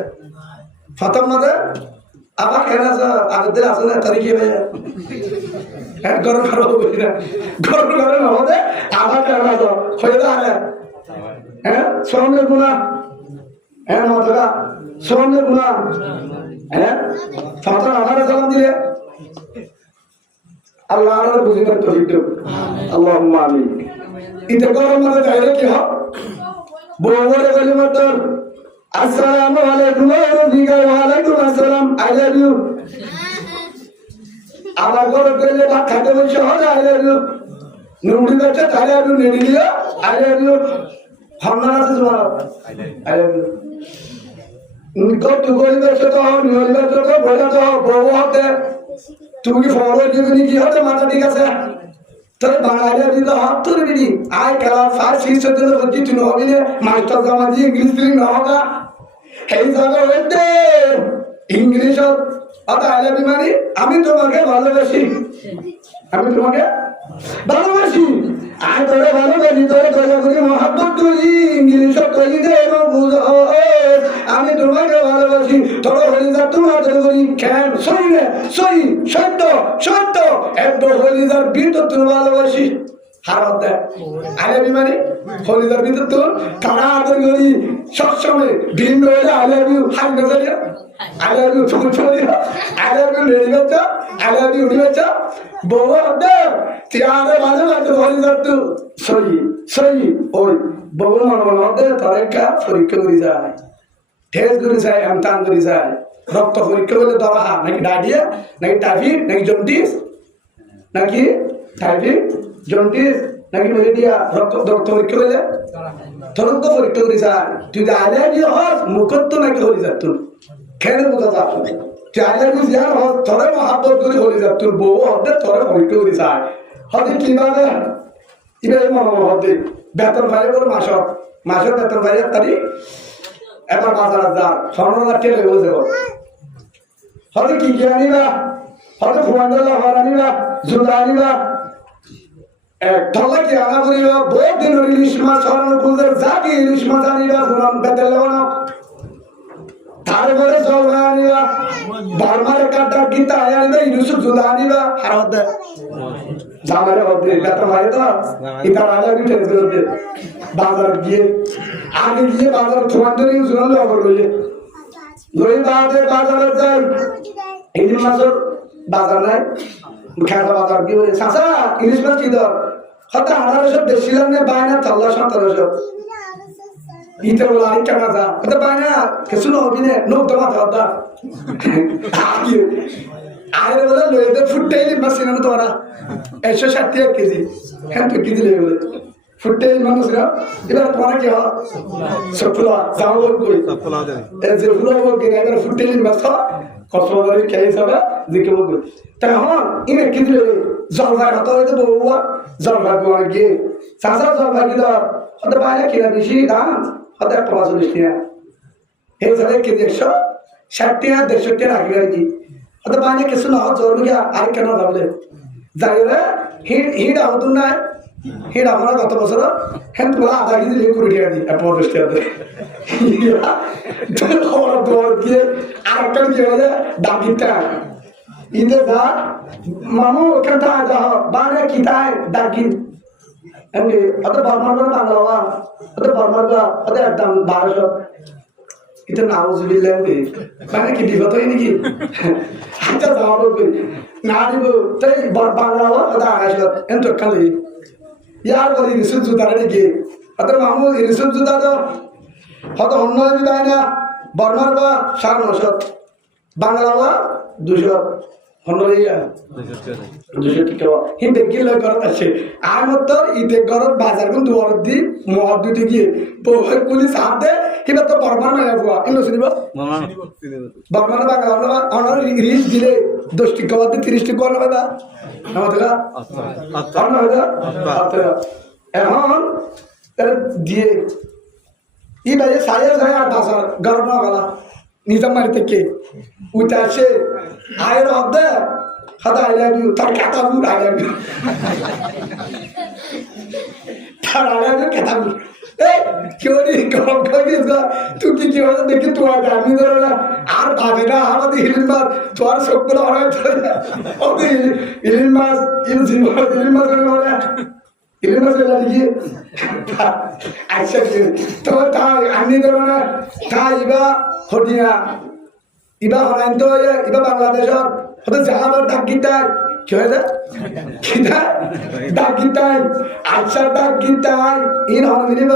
প্রথম মধ্যে আবার কেন আছে আগের আছে না তারিখে হ্যাঁ গরম গরম গরম গরম হবে আবার কেন আছে হয়ে যায় হ্যাঁ সোনের গুণা হ্যাঁ মতরা সোনের গুণা হ্যাঁ ফাতর আমার সালাম দিলে আল্লাহ আর বুঝিবার তৌফিক দাও আল্লাহুম্মা আমিন ইতে গরম মধ্যে যাইলে কি হবে বউরে বলি মত আসসালামু আলাইকুম ওয়া আলাইকুম আসসালাম আই লাভ ইউ আমার ঘরে গেলে ভাত খাইতে বসে হয় আই লাভ ইউ নুড়ি বেচে তাই লাভ ইউ নেড়ি দিও আই লাভ ইউ হামনা আছে তোমার আই লাভ ইউ গত গরি বেচে তো নিয়লি বেচে তো বড়া তো বউ হতে তুমি কি ফরওয়ার্ড দিবি কি হতে মাথা ঠিক আছে তোর বাঙালি দিতে হাত তোর বিড়ি আয় খেলা ফার্সি সত্যি হচ্ছে তুই নবীনে মাস্টার জামা দিয়ে ইংলিশ দিলি না হোগা এই জায়গা হইতে ইংলিশ অত আই লাভ ইউ মানে আমি তোমাকে ভালোবাসি আমি তোমাকে ভালোবাসি আয় তোরে ভালোবাসি তোরে দয়া করি মহাব্বত করি ইংলিশ করি দে এবং বুঝো আমি তোমাকে ভালোবাসি তোর হলি যা তোমার করি কেন সই রে সই সত্য সত্য একদম হলি যার ভিতর তুমি ভালোবাসি হারাত দেয় আই লাভ ইউ মানে হলি যার ভিতর তোর কারা আদর করি সবসময় ভিন্ন হলে আই লাভ ইউ হাই না জানি I love you too much. I love you very much. I love you very much. Bobo ada. Tiada mana lagi orang itu. Sorry. Oi. Bobo mana ada. Tareka periksa berizai. Tes berizai. Amtan berizai. Dokter periksa bela darah. Naki dadia. Naki typhoid. Naki jaundice. Naki typhoid. Jaundice. Naki malaria. Dokter periksa bela. Thorong ko periksa berizai. Tu dah ada dia harus mukot tu naki berizai tu. খেলে বোঝা যাচ্ছে চাইলে বুঝিয়ার থরে মহাব্বত করে হয়ে যায় তোর বউ হতে থরে পরীক্ষা করে যায় হতে কিভাবে এবার মনে হতে বেতন পাই বলে মাসের বেতন পাই তারি এবার ৫,০০০ ১৫,০০০ টেলে হয়ে যাব হতে কি কি আনিবা হতে ফুয়ান্ডাল্লা হর আনিবা জুতা আনিবা ধরলে কি আনা করিবা বহুত দিন ইলিশ মাছ হরানো বুঝে যা কি ইলিশ মাছ আনিবা বেতন লেবানো তারপরে জলভাই আনিবা বর্মার কাটা গীতা আনিবা ইউসুফ জুদা আনিবা হারাত দেয় জামারে হতে কথা মারে তো এটা রাজা কি টেনশন হতে বাজার গিয়ে আগে গিয়ে বাজার তোমাদের জন্য অফার হইছে লই বাজারে যাই এই মাসের বাজার নাই খেলা বাজার কি হয়ে চাচা ইলিশ মাছ কি দর হয়তো 1800 বেশিলাম না বাইনা 1700 ইতে বলা আরেকটা কথা হয়তো বাইনা কিছু না হবি না নোক দমা দাদা আরে বলে লইতে ফুটে ইলিশ মাছ কিনে তোরা 160 কেজি হ্যাঁ তো কেজি লেগে বলে ফুটে মানুষরা এবার তোমার কি হয় সফলা যাও কই সফলা দেয় এই যে ফুলা বলকে এবার ফুটে ইলিশ মাছ কসমবারে কে হিসাবে দিকে বলবে তখন ইনে কি দিলে জলভাই হতো হয়তো বউয়া জলভাই গোয়া গিয়ে চাষা জলভাই দিল হতে বাইরে কিনা বেশি দাম হতে 145 টাকা এই জায়গায় কেজি 160 টাকা 150 টাকা রাখবে আর কি হতে বাইরে কিছু না জোর গিয়া আর কেন যাবলে যাই রে হিড হতো না হিড আমরা গত বছর হ্যাঁ তোলা আধা কেজি লেগে করে টাকা দিই 50 টাকা দিয়ে দৌড় দিয়ে আরেকটা কি হয়ে ডাকিটা ইন্দে যা মামু ওখানটা যা বানে কি তাই ডাকি এমনি অত বর্মার বাংলা অত বর্মার অত একদম 1200 এটা নাউজুবিল্লাহ মানে কি বিপদ হয় নাকি আচ্ছা যাও বলবি না দিব তাই বাংলা অত 250 এত খালি ইয়ার বলি রিসুল জুতারে নাকি অত মামু রিসুল জুতা তো হয়তো অন্য দেয় না বর্মার বা 950 বাংলা বা 200 অন্য 200 টাকা হিন্দে গিলে ঘরত আছে আর মত ইতে ঘরত বাজার কোন দুয়ার দি মহৎ দিতে গিয়ে পোহে কুলি সাথে কিবা তো বর্মার মায়া বুয়া ইনো শুনিব বর্মার বাংলা বা অনার রিস দিলে 10 টাকা বাদ 30 টাকা না বাবা আমাদের আচ্ছা আচ্ছা এখন দিয়ে ই ভাই সাড়ে 8,000 গরম না গলা নিজাম মারি থেকে উঠে আসে আয়ের অর্ধে হাতে আই লাভ ইউ তার কাতাবুর আই লাভ ইউ তার আই লাভ ইউ কাতাবুর এই কেউ নি গরম খাই দিয়েছ তুই কি হয়েছে দেখি তোমার আমি ধরো না আর ভাবে না আমাদের হিলিন মাছ তোমার সবগুলো অনেক ওদের হিলিন মাছ হিলিন মাছ বলে ইলিশ মাছ লাগি আচ্ছা তো তাই আমি ধরো না তাই ইবা হটিয়া ইবা হলাইন তো ইবা বাংলাদেশত হতে জাহাবার ডাকিতাই কি হয়েছে কিতা ডাকিতাই আচ্ছা ডাকিতাই ইন হনিব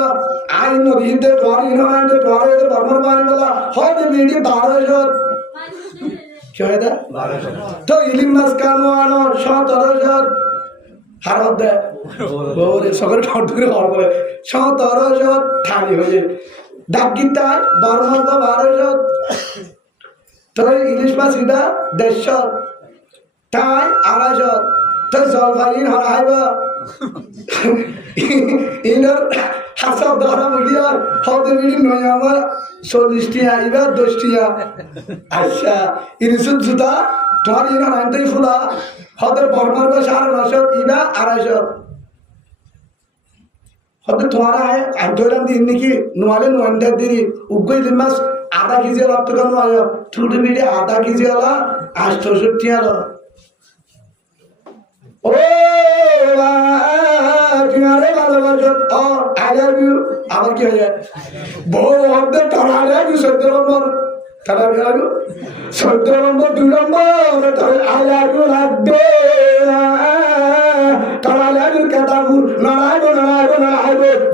আই নদীতে তোর ইন হনাইতে তোর এর বর্মর বানি বলা হয়তো মিডি 1200 কি হয়েছে 1200 তো ইলিশ মাছ কানো আনো 1700 হারাত দেয় বলে সকলে ঠট ধরে হওয়ার পরে 1700 ঠানি হয়ে ডাকিতাই বর্মর বা 1200 তো ইলিশ মাছ ইদা 150 তাই 250 তো জলভাইন হারাইব ইনার হাসাব ধরা মুগিয়ার হতে মিলি নয় আমার 40 টিয়া ইবা 10 টিয়া আচ্ছা ইলিশ জুতা তোমার ইনা নাইনটাই ফুলা হতে বর্মার বা 950 ইবা 250 হতে তোমার আয় ধরলাম দিন নাকি নোয়ালে নোয়ান্ডা দিদি উগ্গই মাছ আধা কেজি রক্ত কেন আয় ঠুটে মিলে আধা কেজি আলা 860 টিয়া ও তোমারে ভালোবাসো ও আই লাভ ইউ আবার কি হয়ে বউ হতে তোরা আই লাভ ইউ 14 নম্বর তারা গেল 14 নম্বর 2 নম্বর তারা আই লাভ ইউ লাগবে তারা আই লাভ ইউ কাটাবু নারায়ণ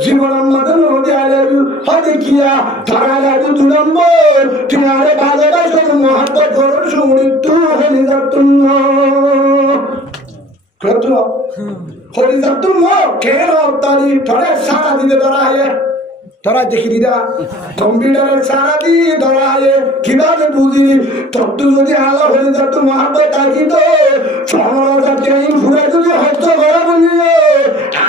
জীবনের মধ্যে নদী আই লাভ ইউ হতে কিয়া তারা আই লাভ ইউ 2 নম্বর তোমারে ভালোবাসো মহব্বত করো সুমৃত্যু হয়ে যাতুন কত হয়ে যাতুন কেন তারি তোরে সারা দিতে ধরায় তোরা দেখি দিদা কম্পিউটারের সারা দিয়ে ধরায় কিভাবে বুঝি তত্ত্ব যদি আলা হয়ে যেত মহাব্বত থাকি তো 16,000 ফুলে যদি হস্ত করা বলিয়ে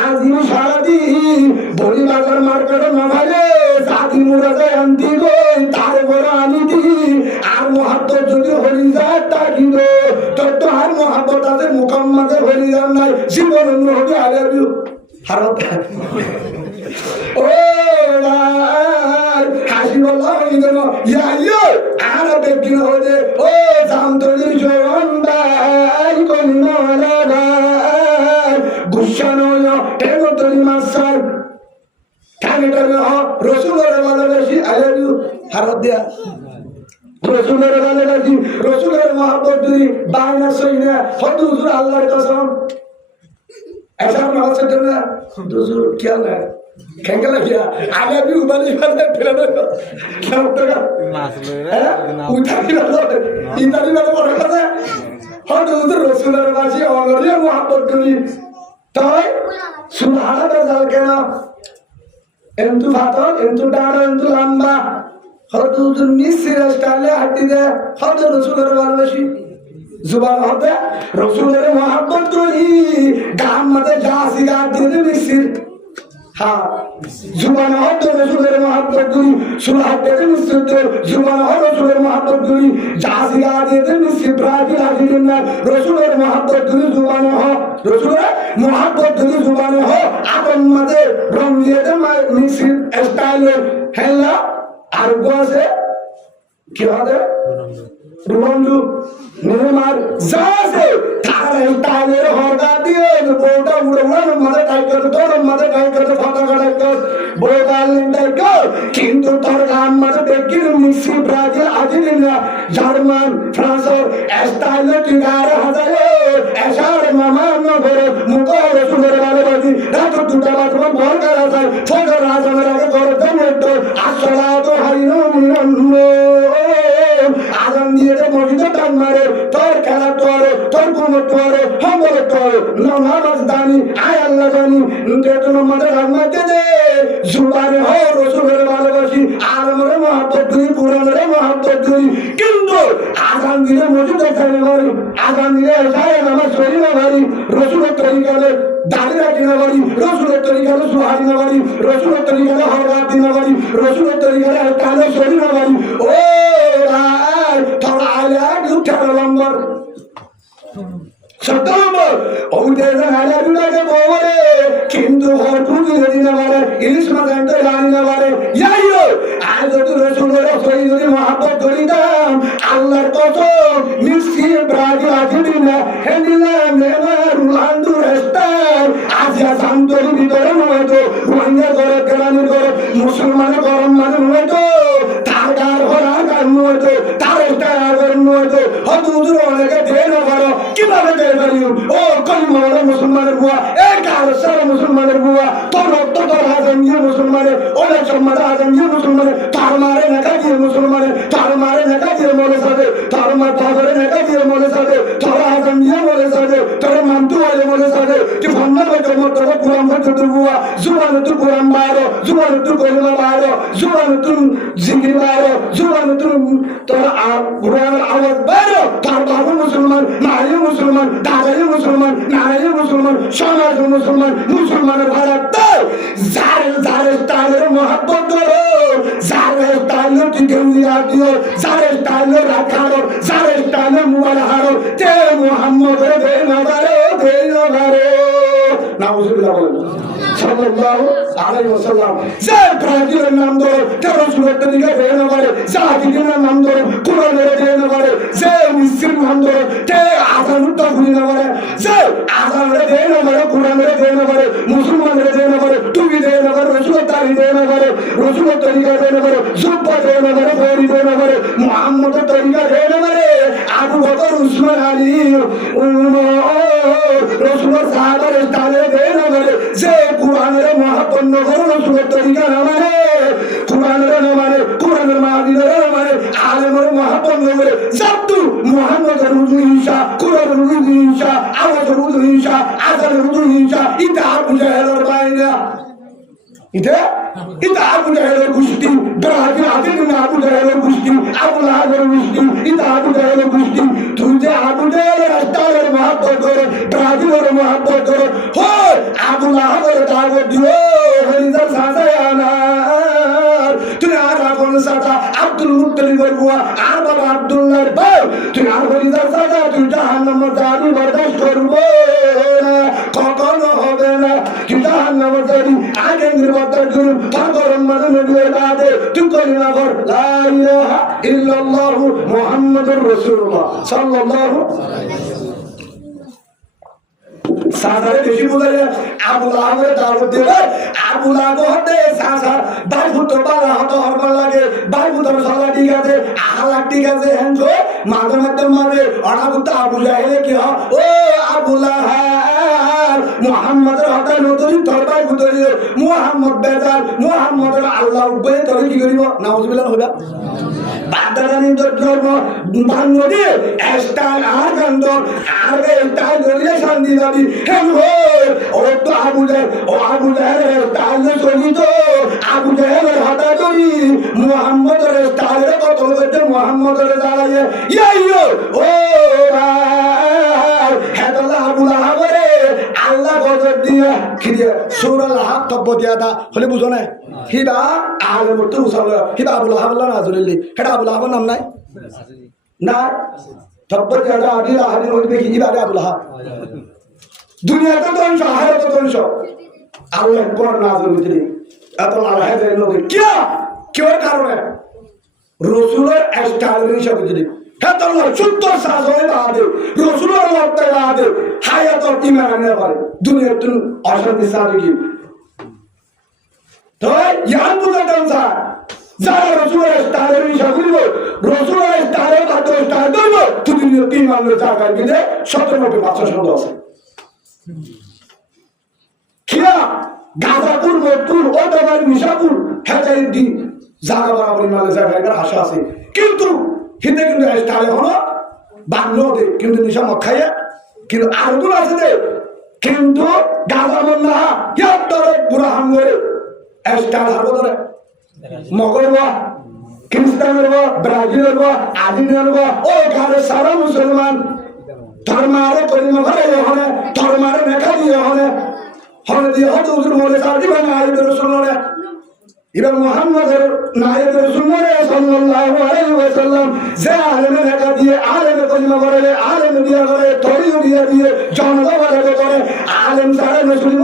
আজ সারাদিন বড়ি বাজার মার্কেটে নামালে সাথী মোড়া যায় আনতি গো তার বড় আনি দি আর মহাব্বত যদি হয়ে যায় থাকি গো তত্ত্ব আর মহাব্বত আছে মোকাম্মাদের হয়ে যান নাই জীবন অন্য হবে আই লাভ ইউ হারত ও হাসি Allah idano ya yo arabe gina hode o zamtoli joanda ay konno la gushano yo tego toli masar kage tolo rasulur valalashi ayu haradya rasulur valalashi rasulur mohabbat duri baina soina huduzur Allahর কসম ऐसा ना सकते ना दूसरों क्या ना क्या लगा आगे भी उबाली बात है फिर ना क्या होता है उठाई ना इधर ना बोल रहा है हाँ दूसरे रसूलर वासी और ये मोहब्बत करी तो सुधारा बजाल के ना एंतु फातो एंतु डारा एंतु लंबा हाँ दूसरे मिस्र स्टाइले हट्टी दे हाँ दूसरे रसूलर वासी जुबान होते रसूलेर मोहब्बत करी गाम मते जासी गा दिने मिसिर हाँ जुबान होते रसूलेर मोहब्बत करी सुलाते मिसिर तो जुबान हो रसूलेर मोहब्बत करी जासी गा दिने मिसिर प्राची राजी दिने रसूलेर मोहब्बत करी जुबान हो रसूलेर मोहब्बत करी जुबान हो आपन मते रंगिए दे मिसिर स्टाइल है ना आरुगो से क्या है Rumandu, Neymar, Zaze, Tara, Tyler, Horgadio, the Bota, Uran, Mother Tiger, Dora, Mother Tiger, the Father, Botal, Tiger, King to Torgan, Mother Bekin, Missy, Brazil, Argentina, German, France, Estyle, Tigara, Hazayo, Ashar, Mama, Muko, Sugarabadi, Ratu to Tabatman, Borga, Foga Raza, Tomato, Asalato, Haino, Adam দিয়ে মসজিদে টান মারে তোর খেলা তোরে তোর কোনো তোরে হামরে তোরে নামাজ দানি আয় আল্লাহ জানি যেহেতু আমাদের রান্নাতে দে জুবানে হো রসুলের ভালোবাসি আলমের মহব্বত করি পুরাণের মহব্বত করি কিন্তু আজান দিলে মসজিদে খাই মারি আজান দিলে এসায় নামাজ পড়ি না মারি রসুলের তরিকালে দাড়ি রাখি না মারি রসুলের তরিকালে সুহারি না মারি রসুলের তরিকালে হরগাত দিন না মারি রসুলের তরিকালে কালে সরি না মারি ও طلع على يكتب الأمر সপ্তাহ ওদের হাজার টাকা বলে কিন্তু হরপুরি যদি না পারে ইলিশ মাছ আনতে জানি না পারে যাইও আর যদি রসুলের সই যদি মহাব্বত করি দাম আল্লাহর কসম নিশ্চিত ব্রাজিল আর্জেন্টিনা হেন্ডিলাম নেমার রোনাল্ডো রেস্টার আসিয়া শান্তরি ভিতরে নয়তো রোহিঙ্গা করে কেরানি করে মুসলমানের গরম মানে নয়তো তার গার হরা গার নয়তো তার স্টার নয়তো হয়তো অনেকে দেয় না পারো কিভাবে ও কলিমাওয়ালা মুসলমানের বুয়া এই কালসার মুসলমানের বুয়া তোর রক্ত তোর আজমিয়া মুসলমানের অনেক সম্মান আজমিয়া মুসলমানের তার মারে নেকা দিয়ে মুসলমানের তার মারে নেকা দিয়ে মনে সাথে তার মাথা ধরে নেকা দিয়ে মনে সাথে তোর আজমিয়া মনে সাথে তোর মান্তু আলে মনে সাথে তুই ফন্নার বেতর মতো কুরাম বেতর তোর বুয়া জুবানে তুই কুরাম বাইরো জুবানে তুই কলিমা বাইরো জুবানে তুই জিকির বাইরো জুবানে তুই তোর কুরানের আওয়াজ বাইরো তার বাবু মুসলমান মায়ে মুসলমান দাদাই মুসলমান নারাই মুসলমান সমাজ মুসলমান মুসলমানের ভারত যারে যারে তাদের মহব্বত করো যারে তাদের টিকেউলিয়া দিও যারে তাদের রাখারো যারে তাদের মুবাল হারো তে মুহাম্মদের বেনাবারে বেনাবারে নাউজুবিল্লাহ সাল্লাল্লাহু আলাইহি ওয়াসাল্লাম যে ব্রাজিলের নাম ধরো তে রাসূলের তরিকা বেনাবারে জাতির নাম ধরো কোরআনের বেনাবারে যে মিসির নাম ধরো তে আযানুত তাফুনি নাবারে যে আযানের বেনাবারে কোরআনের বেনাবারে মুসলমানের বেনাবারে তুমি বেনাবারে রাসূলের তারিখ বেনাবারে রাসূলের তরিকা বেনাবারে সুব্বা বেনাবারে বড়ি বেনাবারে মুহাম্মদের তরিকা বেনাবারে আবু বকর উসমান আলী রাসূলের সাহাবার তালে বেনাবারে যে কোরআনের মহাপন্ন করে রাসূলের তরিকা না মানে কোরআনের না মানে কোরআনের মাহদিদের না মানে আলেমের মহাপন্ন করে জাতু মুহাম্মদের রুজু ঈসা কোরআনের রুজু ঈসা আওয়াজের রুজু ঈসা আযানের রুজু ঈসা এটা আবু জাহেলের বাইনা এটা আবু জাহেলের গোষ্ঠী ব্রাজিল আর্জেন্টিনা আবু জাহেলের গোষ্ঠী আবু লাহাবের গোষ্ঠী এটা আবু জাহেলের গোষ্ঠী তুই যে আবু জাহেলের রাস্তার মহাব্বত করে ব্রাজিলের মহাব্বত করে হয় আবু লাহাবের দাওয়াত দিও হরিদার সাজায় আনার তুই আর আপন সাজা আব্দুল মুত্তালিব বুয়া আর বাবা আব্দুল্লাহর বউ তুই আর হরিজা সাদা তুই জাহান্নামে যাবি বরদাস্ত করব না কখনো হবে না তুই জাহান্নামে যাবি আগে নির্বাচন করুন তারপর মানে নবীর বাদে তুই কলিমা পড় লা ইলাহা ইল্লাল্লাহু মুহাম্মাদুর রাসূলুল্লাহ সাল্লাল্লাহু আলাইহি ওয়াসাল্লাম সাজারে বেশি বলে আবুল আহমেদ দাওয়াত দেবে আবুল আহমেদ সাজা বাইফুত বালা হতো হরবার লাগে বাইফুত সালা ঠিক আছে আহালা ঠিক আছে হেনজো মাঝে মাঝে মারে অনাবুত আবু জাহেলে কি হয় ও আবুল আহার মুহাম্মাদের হতা নতুন তোর বাইফুত মুহাম্মদ বেজাল মুহাম্মাদের আল্লাহ উঠবে তোর কি করিব নাউজুবিল্লাহ হইবা বাদারানি ধর্ম বাংলাদেশ স্টাইল আর গন্ধ আর স্টাইল ধরে শান্তি দাবি হেন ও তো আবু জাহেল স্টাইল চলি তো আবু জাহেল হতা করি মুহাম্মদের স্টাইল কত করতে মুহাম্মদের জ্বালাইয়ে ইয়াইও ও হেদলা আবু লাহাবরে আল্লাহ গজব দিয়া কি দিয়া সূরা লাহাব তব্ব দিয়া দা হলে বুঝো না হিবা আলে মতো উসাল হিবা আবু লাহাব আল্লাহ নাজুলিল্লি হেডা আবু লাহাবের নাম নাই না তব্ব দিয়া দা আদি লাহাবি হইবে কি হিবা আবু লাহাব দুনিয়াতে ধ্বংস আখিরাতে ধ্বংস আল্লাহ কোন নাজুল দিলি এত আল্লাহ এর নবী কি কারণে রাসূলের স্টাইল হিসাবে দিলি হেতল্লাহ শুদ্ধ শাসনে বাদে রাসূলের লড়তে বাদে হায়াতর ইমান আনতে পারে দুনিয়াতে অশান্তি সাদিকি তো ইয়ান বুঝাতাম স্যার যারা রাসূলের স্টাইল হিসাবে দিব রাসূলের স্টাইল বাদে স্টাইল দিব তুমি তিন মানুষের জায়গায় দিলে 17-5 শব্দ আছে কিয়া গাজাপুর মতপুর ওটাবার মিশাপুর হেতাই দি জায়গা বরাবর মানে জায়গায় আশা আছে কিন্তু হিতে কিন্তু স্টাইল হলো বাংলো দে কিন্তু নিশা মদ খাইয়া কিন্তু আরদুল আছে দে কিন্তু গাজা মন্না ইয়াত্তরে পুরা হাঙ্গরে স্টাইল হারবো ধরে মগর বা খ্রিস্টানের বা ব্রাজিলের বা আর্জেন্টিনার বা ও গারে সারা মুসলমান ধর্মারে কলিমা ভরে হনে ধর্মারে নেখা দিয়ে হনে হনে দিয়ে হতো হুজুর মোলে সাদি বানা আইবে রাসূলুল্লাহ ইবা মুহাম্মদের নায়েব রাসূলুল্লাহ সাল্লাল্লাহু আলাইহি ওয়াসাল্লাম যে আলেমে নেখা দিয়ে আলেমে কলিমা ভরে আলেমে দিয়া করে তরি দিয়ে জনগণ ভরে করে আলেম সারা মুসলিম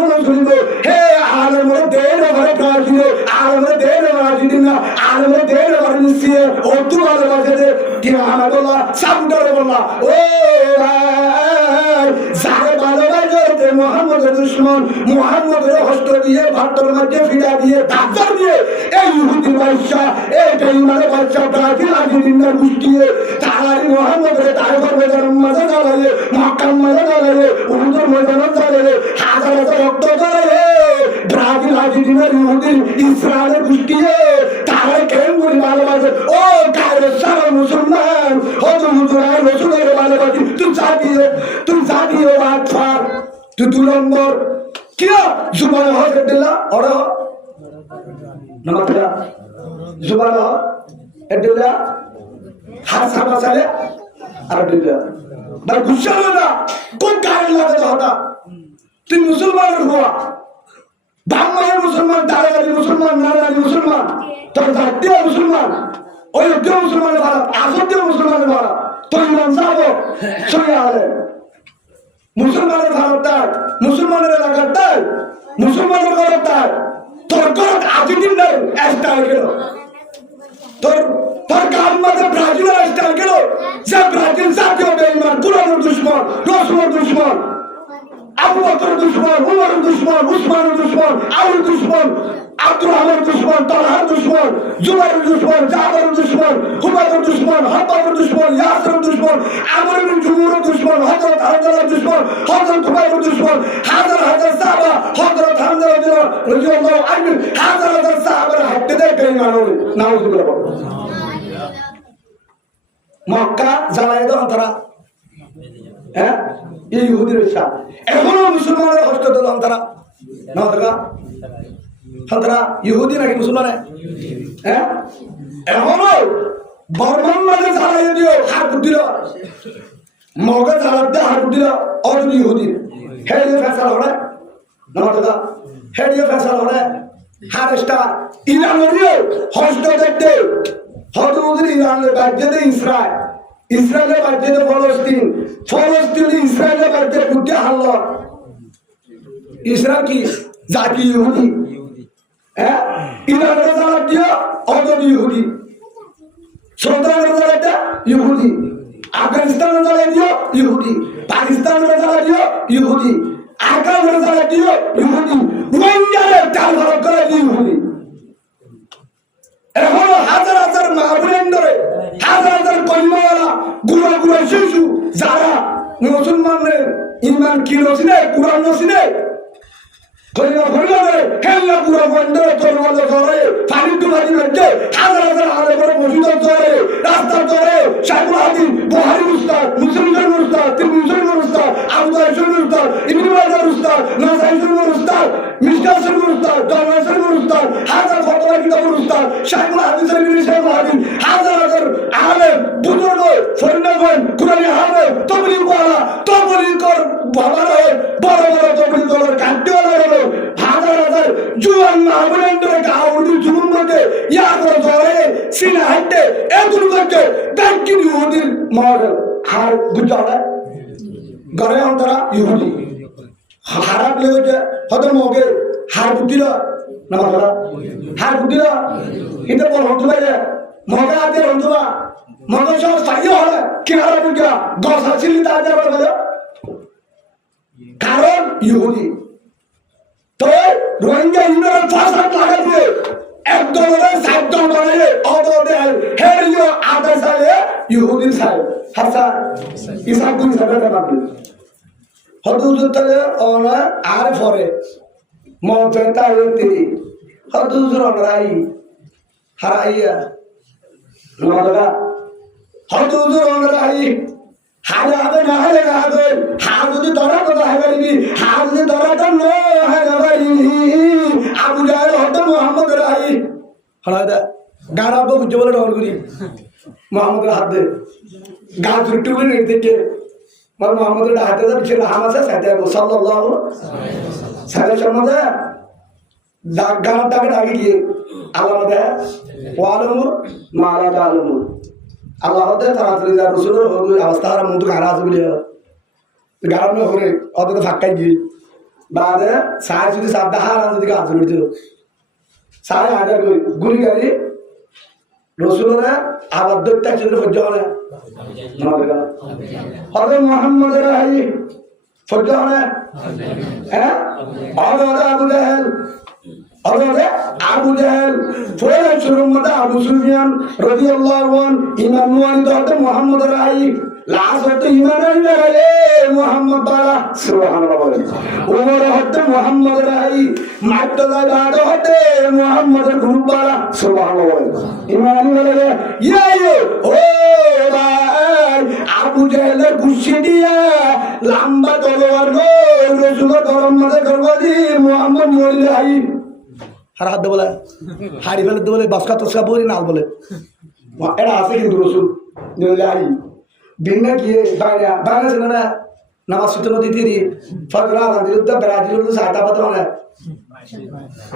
হে আলেম দেন ভরে কাজি আলেম দেন আর্জেন্টিনা আলেম দেন ভারতীয় ওতু ভালো বাজে কি আহমদুল্লাহ সাবুদারে বললা ও যারে ভালোবাসে মুহাম্মদের দুশমন মুহাম্মদের হস্ত দিয়ে ভাতর মধ্যে ফিরা দিয়ে দাঁত দিয়ে এই ইহুদি বাদশা এই বেঈমানের বাদশা ব্রাজিল আর্জেন্টিনার গুষ্টিয়ে তারাই মুহাম্মদের তাইফের ময়দানে মাঝে দাঁড়ালে মক্কার মাঝে দাঁড়ালে উহুদের ময়দানে দাঁড়ালে হাজার হাজার রক্ত দাঁড়ালে ব্রাজিল আর্জেন্টিনার ইহুদি ইসরায়েলের গুষ্টিয়ে তারাই কেমন করে ভালোবাসে ও গায়ের সারা মুসলমান হতো হুজুরাই রসুলের ভালোবাসি তুই জাতীয় বাদশাহ তুই 2 নম্বর কিয়া জুবান হজরত দিলা ওর নমস্কার জুবান এদিলা হাত সাবা সালে আর দিলা বার গুচ্ছা না কোন গায়ে লাগে হতা তুই মুসলমানের হওয়া বাংলার মুসলমান দাঁড়ালি মুসলমান নারায়ণী মুসলমান তোর জাতীয় মুসলমান ওই দেহ মুসলমানের ভাড়া আসতীয় মুসলমানের ভাড়া তোর ইমান যাবো সঙ্গে আলে মুসলমানের ভারত তার মুসলমানের এলাকার তার মুসলমানের ঘর তার তোর ঘর আর্জেন্টিনার স্টাইল গেল তোর গান মাঝে ব্রাজিলের স্টাইল গেল যে ব্রাজিল জাতীয় বেঈমান কুরআনের দুশমন রসুলের দুশমন আবু বকরের দুশমন উমরের দুশমন উসমানের দুশমন আলীর দুশমন আব্দুর রহমানের দুশমন তালহার দুশমন জুবাইরের দুশমন জাবেরের দুশমন হুমায়ুনের দুশমন হাব্বাবের দুশমন ইয়াসিরের দুশমন আমর ইবনে জুমুরের দুশমন হযরত হামজার দুশমন হযরত হুমায়ুনের দুশমন হাজার হাজার সাহাবা হযরত হামজা রাদিয়াল্লাহু আনহু হাজার হাজার সাহাবার হাতে দেয় বেঈমান হলো নাউজুবিল্লাহ মক্কা জ্বালায় দাও তারা হ্যাঁ এই ইহুদির ইচ্ছা এখনো মুসলমানের হস্ত দিলাম তারা না তারা ইহুদি নাকি মুসলমান হ্যাঁ এখনো বর্মন মাঝে জ্বালাই দিও হাত দিল মগজ জ্বালার দিয়ে হাত দিল অর্থ ইহুদি হেডিয়ে ফেসাল হলে না দাদা হেডিয়ে ফেসাল হলে হাত স্টার ইরানের হস্ত দেখতে হয়তো ওদের ইরানের বাধ্যতে ইসরায়েল, ইসরায়েলের বাধ্যতে ফলস্তিন, ফলস্তিন ইসরায়েলের বাধ্যতে বুদ্ধি হাল্ল। ইসরায়েল কি জাতি ইহুদি, হ্যাঁ ইরানের জ্বালা দিও অদম ইহুদি, সৌদানের জ্বালাটা ইহুদি, আফগানিস্তানের জ্বালা দিও ইহুদি, পাকিস্তানের জ্বালা দিও ইহুদি, আকামের জ্বালা দিও ইহুদি, রোহিঙ্গাদের চাল ভারত করে ইহুদি। এখন হাজার হাজার মাহবুবেন ধরে হাজার হাজার কলিমাওয়ালা গুড়া গুড়া শিশু যারা মুসলমানের ইমান কি নসিনে কুরআন নসিনে কলিমা ভরিয়া ধরে হেল্লা পুরা বন্ধে তরবাল ধরে ফারিদু ভাজি মধ্যে হাজার হাজার আলে করে মসজিদ ধরে রাস্তা ধরে শাইখুল হাদিস বুখারী উস্তাদ মুসলিমের উস্তাদ তিরমিজির উস্তাদ আবু দাউদের উস্তাদ ইবনে মাজার উস্তাদ নাসাইর উস্তাদ মিশকাতের উস্তাদ জামাতের উস্তাদ হাজার ফতোয়া কিতাবের উস্তাদ শাইখুল হাদিসের শাইখুল হাদিস হাজার হাজার আলে বুজুর্গ ফরিদাগণ কুরআনি হাফেজ তবলিগ ওয়ালা তবলিগ কর বাবারা বড় বড় তবলিগ করার কাটওয়ালা হাজার হাজার জুয়ান মাহবুবেন ধরে গাউডি জুমুর মধ্যে ইয়া করে ধরে সিনা হাঁটতে এগুলো করতে ডাকিন ইহুদির মডেল হার গুজারা ঘরে অন্তরা ইহুদি হারাপ লেগেছে হয়তো মগে হার বুদ্ধিরা না মাথা হার বুদ্ধিরা কিন্তু বল হতো না মগে আগে হতো না মগে সব সাইয়ে হলে কিনারা বুঝা গস আসিলি তার বলে কারণ ইহুদি তো রোহিঙ্গা ইউনিয়ন ফাসাদ লাগাই দিয়ে এক দলের সাত দল বানিয়ে অদলে হেরিও আদা সালে ইহুদিন সালে হাসা ইসাক গুন সাবেটা বাকি হদুদ তলে ওনা আর ফরে মজতা হইতে হদুদ রনরাই হারাইয়া নরগা হদুদ রনরাই হাজা হবে না হলে না হবে হাজ যদি ধরা কথা হবে হাজ যদি ধরা তো আবু জাহেল হতো মোহাম্মদ রাহি হলাদা গাড়া বুঝে বলে ডর করি মোহাম্মদের হাত দে গা ছুট্টু করে নেট থেকে মানে মোহাম্মদের হাতে যা পিছনে হামাসে সাথে সাল্লাল্লাহু সাথে সমাজে গাড়ার ডাকে ডাকে গিয়ে আল্লাহ দে ওয়ালামু মালা তালামু আল্লাহ দে তাড়াতাড়ি যা রসুলের অবস্থা আর মুখ গাড়া আছে বলে গাড়া না করে অত ফাঁকাই গিয়ে বাদে সাই যদি সাবদা হার যদি কাজ করতে সাই হাজার গুলি গাড়ি রসুলরা আবার দৈত্য একসাথে ফজ্জা হলে হযরত মুহাম্মদ রাহি ফজ্জা হলে হ্যাঁ হযরত আবু জাহেল আবু জাহেল ফয়েজ সুরমত আবু সুফিয়ান রাদিয়াল্লাহু আনহু ইমাম মুআলিদ হযরত মুহাম্মদ রাহি লাশ হতে ইমানের বেড়ে মুহাম্মদ বালা সুবহানাল্লাহ বলেন ওমর হতে মুহাম্মদ রাহি মাইতদা গাড় হতে মুহাম্মদের গ্রুপ বালা সুবহানাল্লাহ বলেন ইমানি বলে ইয়ে ও ভাই আবু জাহেলের গুছি দিয়া লম্বা তলোয়ার গো রাসূলের গরম মধ্যে করব দি মুহাম্মদ রাহি হার হাত বলে হাড়ি ফেলে বলে বাসকা তসকা বলি নাল বলে এটা আছে কিন্তু রাসূল রাহি বিন্না গিয়ে বাইরে বাইরে ছিল না নামাজ সূত্র দিতে দি ফজরা বিরুদ্ধ ব্রাজিল সাদা পাত্র না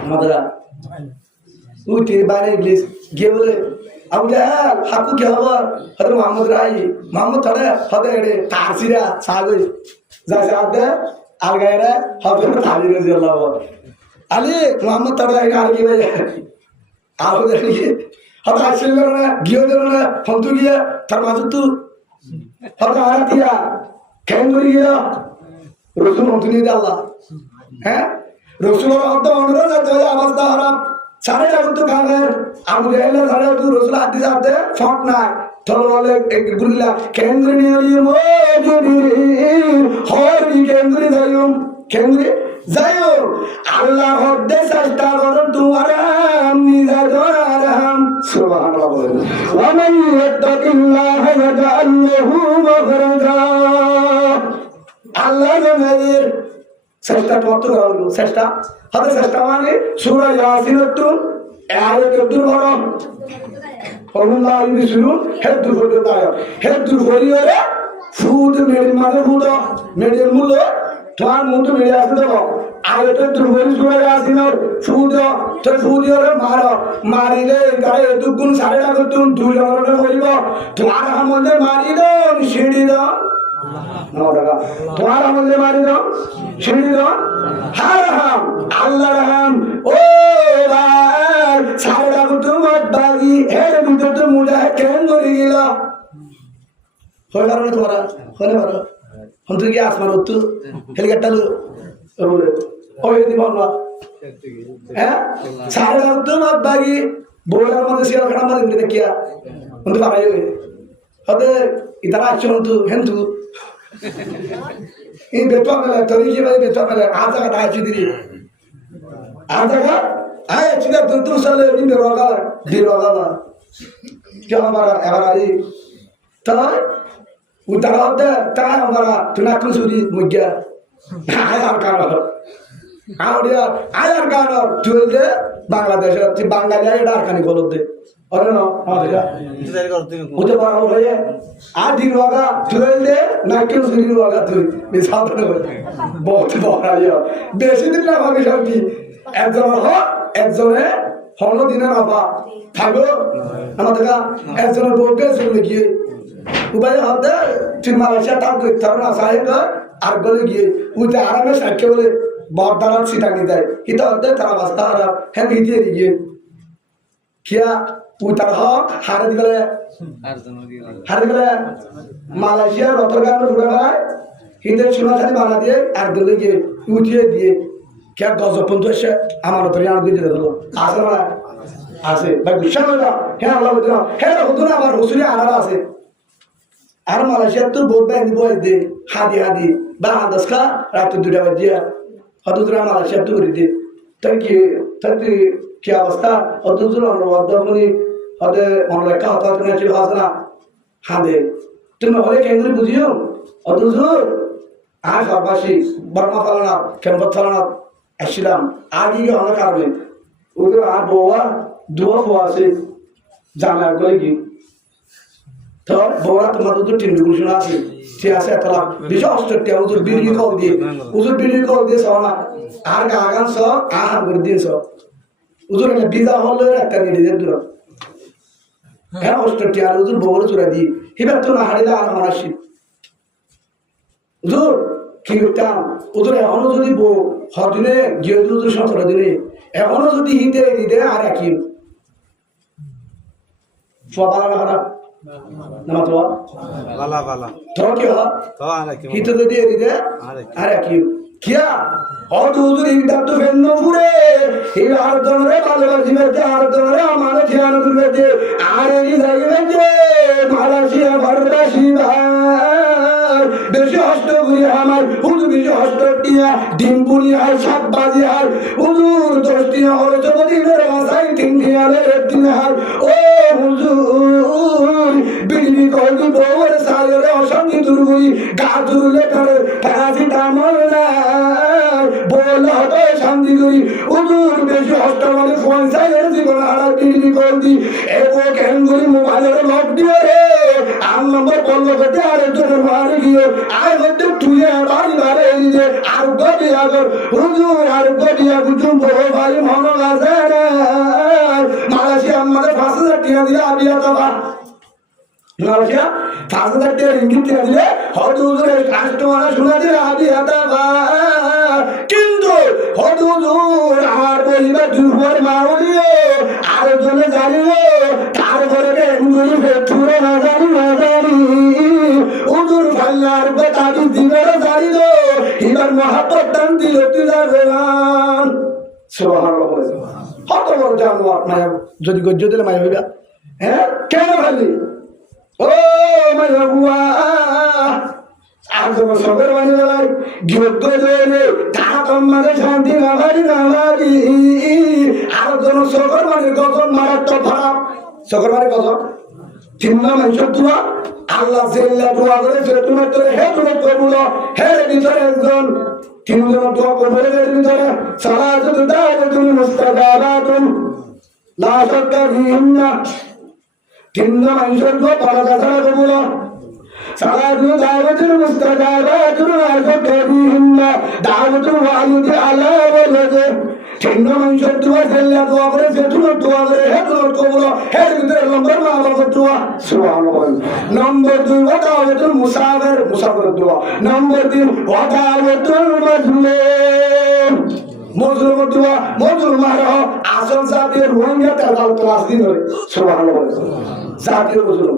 আমাদের ওই তীর বাইরে ইংলিশ গিয়ে বলে আবু জাহেল হাকু কি খবর হযরত মুহাম্মদ রাই মুহাম্মদ তড়ে হতে এড়ে তারসিরা সাগই যা সাদে আর গায়রা হযরত আলী রাদিয়াল্লাহু আলী মুহাম্মদ তড়ে আর কি ভাই আবু জাহেল হতে আসলে না গিয়ে না ফন্তু গিয়ে তার মাঝে হয়তো আরাতিয়া কেন করি গেল রসুল মন্ত্রী আল্লাহ হ্যাঁ রসুলের হয়তো অনুরোধ আছে আওয়াজ দেওয়া হারাম সাড়ে তো খাবেন আবু জাহেল সাড়ে তো রসুল হাতি সাথে ফট না চলো বলে গুলিলা কেন্দ্রে নিয়ে হরি কেন্দ্রে যাইম কেন্দ্রে যাইও আল্লাহ হদ্দে চেষ্টা করো তোমার নিজা আরাম সুবহানাল্লাহ বলেন ওয়া মান ইয়াত্তাকিল্লাহ ইয়াজআল লাহু মাখরাজা আল্লাহ জানেন চেষ্টা কত করো চেষ্টা হতে চেষ্টা মানে সূরা ইয়াসিন তো আয়াত কত বড় আল্লাহ ইনি শুরু হেদুর পর্যন্ত আয়াত হেদুর পরিবারে ফুদ মেরি মানে ফুদ মেরি মূল্য তোমার মুখ মেরে আসতে দাও আগে তো দুর্বল করে আসিল সুদিও তো সুদিওরে মারিলে গায়ে দুগুণ সাড়ে লাগো তুমি দুজনে হইব তোমার মধ্যে মারি দাও সিঁড়ি দাও তোমার মধ্যে মারি দাও সিঁড়ি দাও হার হাম আল্লাহ রাম ও ভাই সাড়ে লাগো তোমার বাগি এর ভিতর তো মুজা কেন করে গেল হয়ে পারো তোমার হলে পারো হন তুই কি আসমার উত্তু হেলিকপ্টার ওই দিব না হ্যাঁ সাড়ে লাগো তোমার বাগি বউলার মধ্যে শিয়াল খানা মারি দেখিয়া হতে পারাই হতে ইতারা আসছো হন্তু হেন্তু এই বেতোয়া মেলা তরি কি ভাই বেতোয়া মেলা আজ জায়গা আছি দিদি আজ জায়গা আয় চিন্তা তুই সালে নিবে রগা দি রগা না কেন আমার এবার আই তাই উতারা হতে তাই আমার তুই না কোন সুরি মুগিয়া আয় আর কারণ আউডিয়া আয় আর কারণ তুই যে বাংলাদেশের তুই বাঙালি এটা আর কানি গলত দে অরে না আমাদের উতে পারা হয়ে আর দিন রগা তুই দে না কেন সুরি রগা তুই মিসাল করে বহুত বড় ইয়া বেশি দিন না ভাবি শান্তি একজন একজনে হল দিনের অভাব থাকো আমাদের একজনের বউকে চলে গিয়ে উপায় হতে তুই মালয়েশিয়া তার করতে না সাহেব আর গলে গিয়ে উঠে আরামে সাক্ষী বলে বরদারার সিটানি দেয় হিতা হতে তারা বাস্তা হারা হ্যাঁ ভিতিয়ে গিয়ে কিয়া উতার হক হারে দিলে মালয়েশিয়া রতরগাম ঘুরে বেড়ায় হিন্দের সোনাখানি বানা দিয়ে আর গলে গিয়ে উঠিয়ে দিয়ে কে গজপন্ত এসে আমার ধরে আর দিয়ে দিল আছে না আছে ভাই বিশ্বাস হয় না হ্যাঁ আল্লাহ বলতে না হ্যাঁ হতো না আমার রসুলি আনারা আছে আর মালয়েশিয়ার তোর বোধ ব্যাংক বয়স দে হাদি বা দশকা রাত 2টা বাজিয়া হতো তোরা মালয়েশিয়ার তো করে দে তাই তুই কি অবস্থা হতো তোর অর্ধমনি হতে অনলেখা হতো তুমি ছিল হাস না হাদে তুমি হলে কেন বুঝিও অত জোর আর সর্বাসী বর্মা ফালানা কেমন ফালানা আসছিলাম আগে গিয়ে অনেক কারণে ওদের আর বউয়া দুয়া বউ আছে জানা করে কি তো বউরা তোমাদের তো তিন গুণ আছে ঠিক আছে এতলা বিশে অষ্টটি উজুর বিড়ি কল দিয়ে সনা আর গাগান স আহার করে দিন স উজুর বিজা হল একটা নিয়ে দূর হ্যাঁ অষ্টটি আর উজুর বউর চূড়া দিয়ে হিবার তো না হারিলে আর আমার আসি উজুর কি করতাম ওদের এখনো যদি বউ হদিনে গিয়ে দিল 17 দিনে এখনো যদি হিতে দিতে আর একই সবালা না খারাপ না তো বালা তো কি হয় হিতে যদি দিতে আর একই কিয়া হদুর ইন্টার তো ফেন্ন পুরে এই আর দনরে ভালোবাসি মেতে আর দনরে আমার ধ্যান দুর্গে আর এই যাইবে যে মালয়েশিয়া ভারতবাসী ভাই বেশি হস্ত করি আমার হুজুর বেশি হস্ত টিয়া ডিম্পুনি আর সাত বাজি আর হুজুর 10 টিয়া হলো 14 দিনের মাসাই 3 টিয়া রে 1 দিন আর ও হুজুর বিড়ি কলকি বউর সারে অসঙ্গী দুর্গুই গা দুরলে করে ফাঁসি টামল না বলে হতো শান্তি করি হুজুর বেশি হস্ত মানে ফোন সাইলের জীবন আর বিড়ি কলকি এগো কেন করি মোবাইলের লক দিয়ে রে আর নম্বর বললো করতে আর একজন মারি গিয়ে আর মধ্যে তুলে বাড়ি বাড়ে যে আর গদি আগর হুজুর আর গদি আগর চুম্ব ভাই মনে আছে রে মালয়েশিয়া আমাদের 5000 টাকা দিলে আবিয়া বাবা মালয়েশিয়া 5000 টাকা রিঙ্গিত দিলে হয়তো হুজুরের কাস্টমার শোনা দিলে আবিয়া বাবা কিন্তু হয়তো হুজুর আর বলিবা দুপুর মাউলিও আর জনে জানিও তার ঘরে এমনি ফেটুরে না জানি হুজুর ফাল্লার বেতাবি দিনের জানিল এবার মহাপত দান দিল তুই যাবেন সুবহানাল্লাহ কত বড় জানোয়ার মায়া যদি গজ্জ দিলে মায়া হইবা হ্যাঁ কেন ভাবলি ও মায়া বুয়া আর তোমার সবের মানে বেলায় যোগ্য জয়েনে তারা তোমাদের শান্তি না ভারি আর যেন সকর মানে গজন মারাত্মক খারাপ সকর মানে গজন তিনটা মানুষের দোয়া আল্লাহ জিল্লা দোয়া করে তোমার তোরে হে তোমার কবুল হে ভিতরে একজন তিনজন দোয়া করবে এর ভিতরে সালাতুল দাওয়াতুল মুস্তাজাবাতুন লা শাক্কা ফিহিন্না তিনটা মানুষের দোয়া পারা ছাড়া কবুল সালাতু দাওয়াতুল মুস্তাজাবাতুল আরকাতুহিন্না দাওয়াতুল ওয়ালিদি আলা ওয়ালাদে চিন্ন মানুষ দোয়া ফেললে দোয়া করে যেটুকু দোয়া করে হেতুল কবুল হের ভিতরে নম্বর মা বাবা দোয়া সুবহানাল্লাহ নম্বর 2 ওয়াদাওয়াতুল মুসাফির মুসাফির দোয়া নম্বর 3 ওয়াদাওয়াতুল মাজলুম মজলুম দোয়া মজলুম মারহ আসল জাতীয় রোহিঙ্গা তার ক্লাস দিন হই সুবহানাল্লাহ জাতীয় মজলুম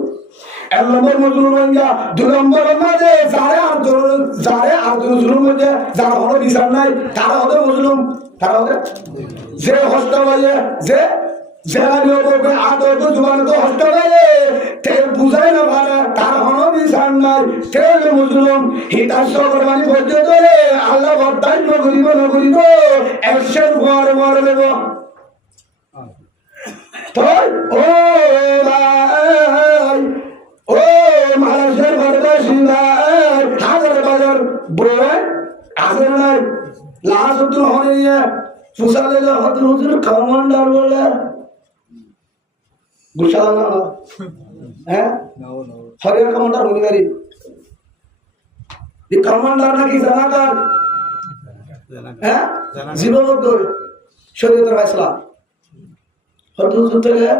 এক নম্বর মজলুম রোহিঙ্গা 2 নম্বর মাঝে যারা আব্দুল জুলুম মধ্যে যারা হলো বিচার নাই তারা হবে মজলুম তারা হবে যে হস্ত বলে যে জেলানিও বলবে আদর জুবান তো হস্ত বলে তে বুঝায় না ভালো তার হলো বিচার নাই তে মজলুম হিতাশ করবানি বলতে ধরে আল্লাহ বর্তাই নগরিব একশন মর দেব তো ও ভাই ও মানুষের ঘরবাসী ভাই হাজার বাজার বই আসে নাই লাশ উত্তর হয়ে নিয়ে সুসালে হতে হুজুর কমান্ডার বলে গুসাল না হ্যাঁ হরিয়ার কমান্ডার হুনিগারি এই কমান্ডার নাকি জানাকার হ্যাঁ জীববদ্ধ শরীয়তের ফয়সালা হতে হুজুর থেকে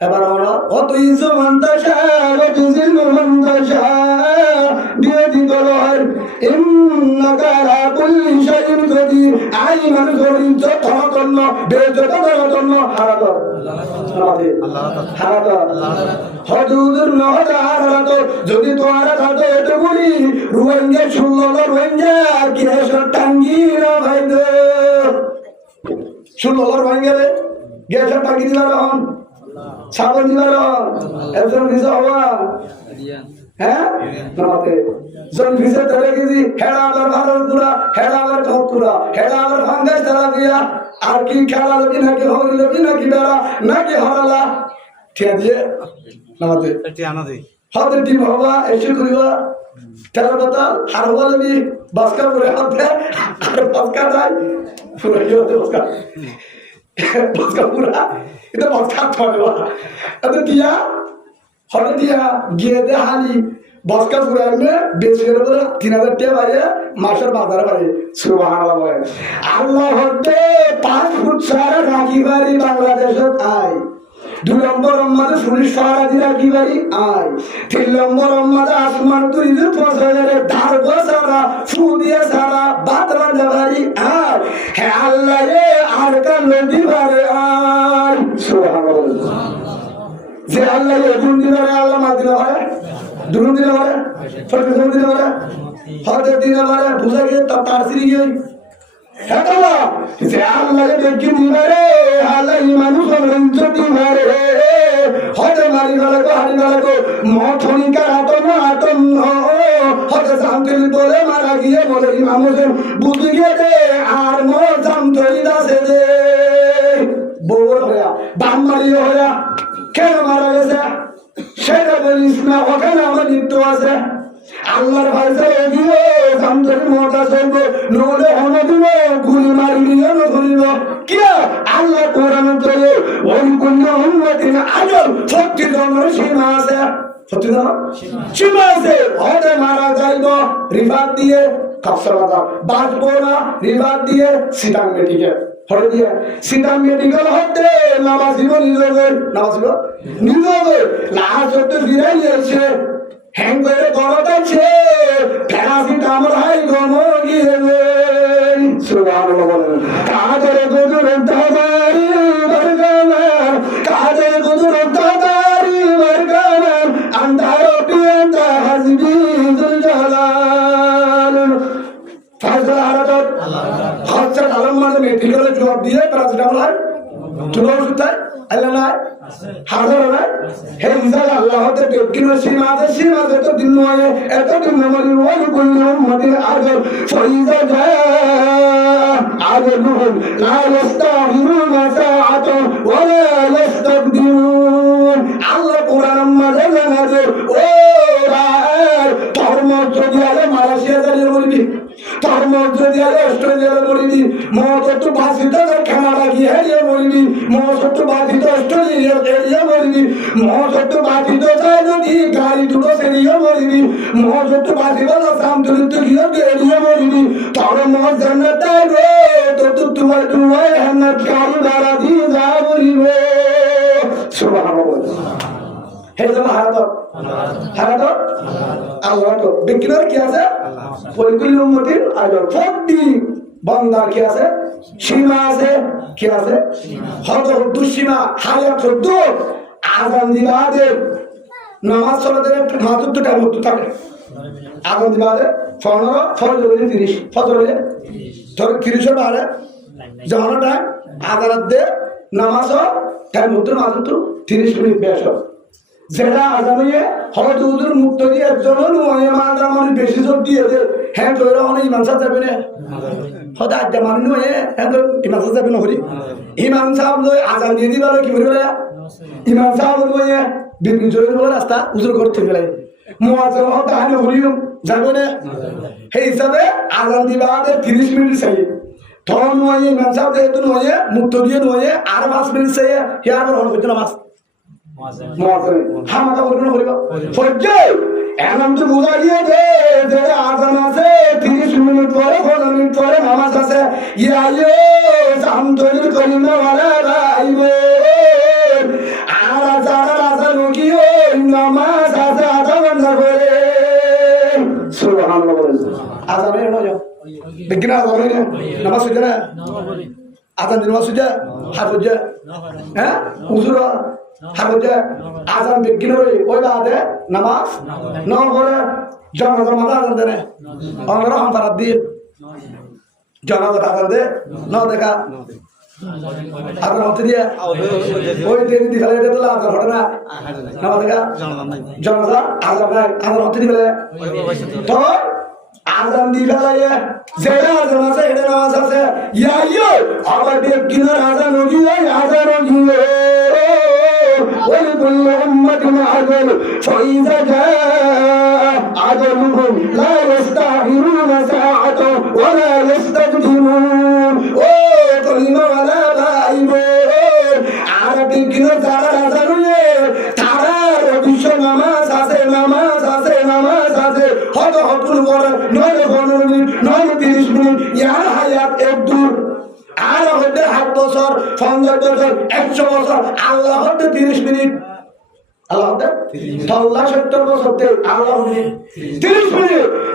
এবার আমরা অত ইজু মন্তাশা ওয়াজিল মন্তাশা বিয়াদি গলর ইন্নাকা আলা কুল্লি শাইইন কাদির আইমান করিম যতকন্ন বেজতকন্ন হারাত আল্লাহ হারাত হদুদুর নহদারাত যদি তোরা খাদে তো বলি রোহিঙ্গা শুনল রোহিঙ্গা কি এসব টাঙ্গি না ভাই দে শুনল রোহিঙ্গা রে গেছে টাঙ্গি দিলা রহন সাবন দিবার একজন ভিসা হওয়া হ্যাঁ নমতে জন ভিসা ধরে গেছি হেড়া আবার ভারত পুরা হেড়া আবার কপুরা হেড়া আবার ফাঙ্গাস ধরা দিয়া আর কি খেলা লোকি নাকি হরি লোকি নাকি বেড়া নাকি হরালা ঠিক দিয়ে নমতে হাতে টিম হওয়া এসে করিবা তেরা কথা আর হওয়া লবি বাসকা করে হাতে আর বাসকা যায় পুরো হতে বাসকা বাসকা পুরা এটা বাসকা থড়বা এত দিয়া হরে দিয়া গিয়ে দে হালি বাসকা পুরা এনে বেশি করে বলে 3000 টাকা বাইরে মাসের বাজারে বাইরে সুবহানাল্লাহ বলে আল্লাহ হতে 5 ফুট সারা রাখি বাড়ি বাংলাদেশত আই 2 নম্বর আমাদের পুলিশ ফাড়া দি রাখি বাড়ি আই 3 নম্বর আমাদের আসমান তুইলে 5000 ধার বসারা ফু দিয়ে সারা বাতরা দেবারি আর হে আল্লাহ রে আর কান নদী বারে আই সুবহানাল্লাহ যে আল্লাহ এগুন দিবারে আল্লাহ মাদিনা হয় দুরুন দিনা হয় ফরকে দিনা হয় হজে দিনা হয় বুঝা গিয়ে তার সিরি গিয়ে হ্যাঁ বাবা যে আল্লাহ এগুন দিবারে আল্লাহ মানুষ রঞ্জতি মারে হজে মারি গলাগো হারি গলাগো মঠনি কারাতন আতন হজে জামতলি বলে মারা গিয়ে বলে ইমাম হোসেন বুঝি গিয়ে দে আর মো জামতলি দাসে দে বউর হয়া বাম্মারি হয়া কেন মারা গেছে সেটা বলিস না ওখানে আমার মৃত্যু আছে আল্লাহর ভাইসা এগিয়ে জামতলি মজা চলব নলে হন দিব গুলি মারি নিয়ে ধরিব কি আল্লাহ কোরআন বলে ওই কোন উম্মতিন আজল 36 জনের সীমা আছে 36 জন সীমা আছে ওরে মারা যাইব রিফাত দিয়ে কাফসালাদা বাঁচবো না রিফাত দিয়ে সিটাং মেডিকেল হরে দিয়ে সিটাং মেডিকেল হতে নামাজিব নিজের লাশ হতে ফিরে এসে হ্যাং করে গড়াচ্ছে প্যারাসিটামল হাই গম গিয়ে সুবহানাল্লাহ বলেন কাজের গুজুরত বাড়ি বরগামার কাজের গুজুরত বাড়ি বরগামার আন্ধার পিয়ান্তা হাসবি জুল জালাল ফাজলা হারাত হচ্ছে আলম মানে মেডিকেলে জবাব দিয়ে প্যারাসিটামল হাই তুলো সুতায় আল্লাহ নাই হাজার নাই হে ইনসান আল্লাহ হতে বেকিন সীমাতে তো দিন নয় এত দিন আমাদের ওই কোন উম্মতের আজর ফইজা যায় আজরুহুম লা ইস্তাগফিরুনা সাআতান ওয়া লা ইস্তাকদিরুন আল্লাহ কোরআন মাঝে জানাবে ও ভাই ধর্ম যদি আলে মালয়েশিয়া যাইয়ে বলবি ধর্ম যদি আলে অস্ট্রেলিয়া বলবি মত তো ভাষিত কানাডা গিয়ে হেরিয়ে বলবি মত তো ভাষিত অস্ট্রেলিয়া এরিয়া বলবি মত তো ভাষিত যায় যদি গাড়ি তো সেরিও মরিনি মজত বাজি বলা সাম তুলি তো গিয়ে গেরিও মরিনি তোর মজ জান্নাত রে তো তোমার দুয়াই হান্নাত কারি বারা দি যা বলিবে সুবহানাল্লাহ হে জানা হারাত আল্লাহ তো বিজ্ঞানের কি আছে পরিকুল উম্মতির আজর প্রতি বান্দার কি আছে সীমা আছে কি আছে হত দুসীমা হায়াত হদ্দ আজান দিবাদে নামাজ সালাতের মাত্র টাইম হতো থাকে আজান দিবাদে 15 ফরজ হলে 30 ফজর হলে ধর 30 এর বারে যখন টাইম আদালত দে নামাজ টাইম হতো মাত্র 30 মিনিট বেশ যেটা আজামিয়ে হয়তো দুধুর মুক্ত দিয়ে একজনও নয় মানরা মানে বেশি জোর দিয়ে দে হ্যাঁ তো এরা অনেক ইমান সাহেব যাবে না হয়তো আড্ডা মানুষ নয় হ্যাঁ তো ইমান সাহেব যাবে না হরি ইমাম সাহেব লই আজান দিয়ে দিবা কি করি বলে ইমাম সাহেব লই বিপিন জয়ের বলে রাস্তা উজুর করতে গেলে মুয়াজ্জিন হতে আনে হরিও যাবে না সেই হিসাবে আজান দিবা 30 মিনিট চাই তখন নয় ইমাম সাহেব যেহেতু নয় মুক্ত দিয়ে নয় আর 5 মিনিট চাই ইয়ার পর হলো হইতো নামাজ হামাকা বলবেন করিব ফজ্জে এমন তো বুঝা গিয়ে যে আজান আছে 30 মিনিট পরে 15 মিনিট পরে নামাজ আছে ইয়া সামতলির কলিমা ওয়ালা রাইবে আর আজান গিয়ে নামাজ আছে আধা ঘন্টা করে সুবহানাল্লাহ আজানের নয় বিজ্ঞান আজানের নামাজ হইছে না আজান নামাজ হইছে হাত হইছে হ্যাঁ উজুর হারুজে আজান বিজ্ঞান ওই বাদে নামাজ ন করে জনগণ মাথা আজান দেনে অনরা হামতারা দিয়ে জনগণ আজান দে ন দেখা আজান হতে দিয়ে ওই দিন দিখালে এটা তো আজান হতে না নামাজ দেখা জনগণ আজান হতে দিলে তো আজান দিখালে যে আজান আছে এটা নামাজ আছে ইয়া আবার বিজ্ঞানের আজান গিয়ে ولكل أمة أجل فإذا جاء أجلهم لا يستأخرون ساعة ولا يستقدمون كلمة ولا غائبون عربي كنا ترى তারা বিশ্ব নামাজ আছে হয়তো হতুন করে 9-15 মিনিট 9-30 মিনিট ইয়ার হায়াত এক দূর আর হতে 7 বছর 50 বছর 100 বছর আল্লাহ হতে 30 মিনিট আল্লাহ হতে 70 বছর তে আল্লাহ হতে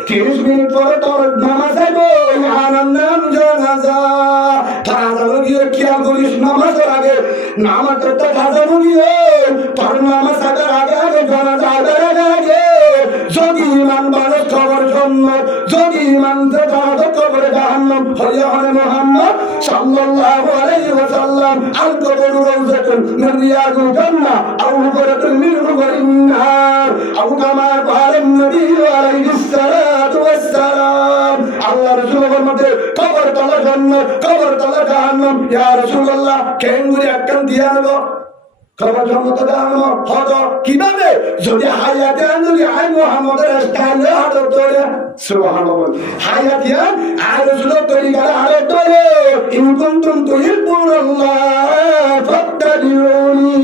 30 মিনিট পরে তোর নামাজ আইবো আনন্দম জানাজা তারা গিয়ে কি করিস নামাজের আগে নামাজের তো কাজে গিয়ে তোর নামাজ আগে জানাজা আগে যদি ইমান বাড়ে খবর জন্য যদি ইমান বাড়ে খবর জাহান্নাম হইয়া হয় মুহাম্মদ সাল্লাল্লাহু আলাইহি ওয়াসাল্লাম আল কবরু রাউজাতুন মিন রিয়াদিল জান্নাহ আও হুজরাতুন মিন হুজুরিন নার আও কামা ক্বালা নবী আলাইহিস সালাতু ওয়াস সালাম আল্লাহ রাসূলের মধ্যে কবর তলা জান্নাত কবর তলা জাহান্নাম ইয়া রাসূলুল্লাহ কেন গুরি একখান দিয়া নেব কবর জান্নাত জাহান্নাম হতো কিভাবে যদি হায়াতে আনলি আই মুহাম্মদের স্টাইলে হাত ধরে সুবহানাল্লাহ হায়াতিয়া আর রাসূলের তরিকায় হাত ধরে ইন কুনতুম তুহিব্বুনাল্লাহ ফাত্তাবিউনি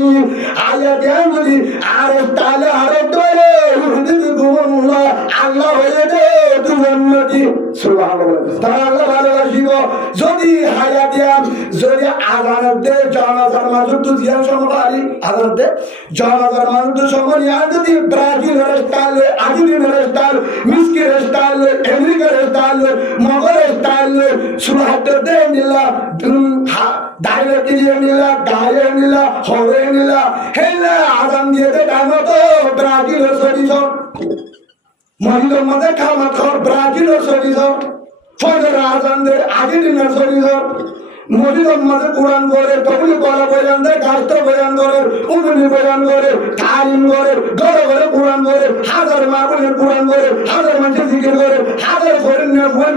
হায়াতে আনলি আর স্টাইলে হাত ধরে ইউহিব্বুকুমুল্লাহ আল্লাহ হয়ে দে জান্নাতি সুবহানাল্লাহ তারা আল্লাহ ভালোবাসিব যদি হায়াতিয়া যদি আযানের দে জানাজার মাঝে তো জিয়ার সময় আদালতে জনগণ মানুষের সময় যদি ব্রাজিলের স্টাইল আর্জেন্টিনার স্টাইল মিস্কির স্টাইল আমেরিকার স্টাইল মগর স্টাইল সুরাহাতে নিলা দাইলে দিয়ে নিলা গায়ে নিলা হরে নিলা হেলা আজান দিয়ে টাইম তো ব্রাজিলের সরিস মহিলার মধ্যে খাওয়া খর ব্রাজিলের সরিস ফজর আজান দে আর্জেন্টিনার সরিস মসজিদের মাঝে কোরআন করে তবলি করা বয়ান দেয় গাছটা বয়ান করে উমনি বয়ান করে তালিম করে ঘরে ঘরে কোরআন করে হাজার মাগুনের কোরআন করে হাজার মানুষের জিকির করে হাজার করে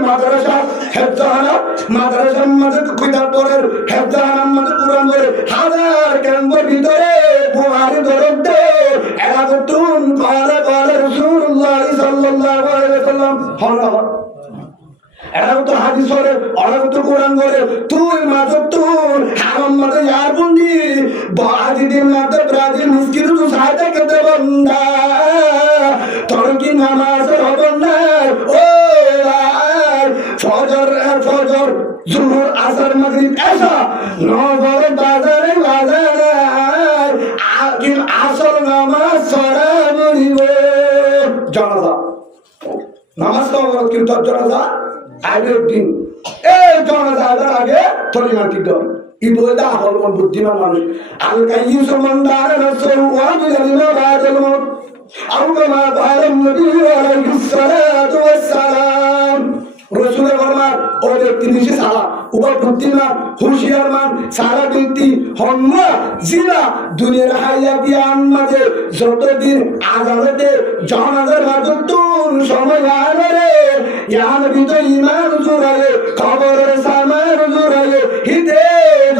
মাদ্রাসা হেফজাহানা মাদ্রাসার মাঝে কিতাব পড়ে হেফজাহানার মাঝে কোরআন করে হাজার কেন্দ্রের ভিতরে বুহারি দরদে এরা তুন কলে কলে রাসূলুল্লাহ সাল্লাল্লাহু আলাইহি ওয়াসাল্লাম হন এরা তো হাদিস করে ওরা তো কোরআন করে তুই মাঝে তুই হারাম মাঝে ইয়ার বন্দি বাজি দিন রাতে ব্রাজিল মুশকিল তো সাইতে কেতে বন্দা জানাজা নামাজ পড়ার কিন্তু জানাজা আগের দিন এই জানাজা আবার আগে তলিমা ঠিক কর ইবুদা হল বুদ্ধিমান মানুষ আল কাইয়ুস মান দার রাসূল ওয়া বিল বাদাল মউত আও কামা ক্বালা নবী আলাইহিস সালাতু ওয়াস সালাম রাসূলের ফরমান ও ব্যক্তি নিশে সালা উবা বুদ্ধিমান হুঁশিয়ার মান সারা ব্যক্তি হন্না জিনা দুনিয়ার হায়াতিয়ান মাঝে যতদিন আজাদে জানাজার মাদতুন সময় আরে ইয়ান বিদে ইমান জুরায়ে কবরের সামার জুরায়ে হিদে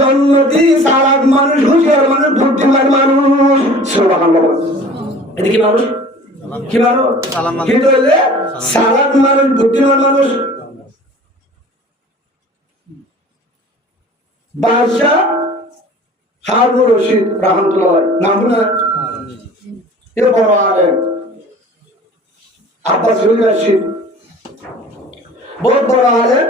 জন্নতি সারা মানুষ হুঁশিয়ার মানুষ বুদ্ধিমান মানুষ সুবহানাল্লাহ এদিকে মানুষ কি মানুষ হিদ হইলে সারা মানুষ বুদ্ধিমান মানুষ বাদশাহ হারুন রশিদ রহমতুল্লাহ নাম না এ বড় আলেম আব্বাস রশিদ বহুত বড় আলেম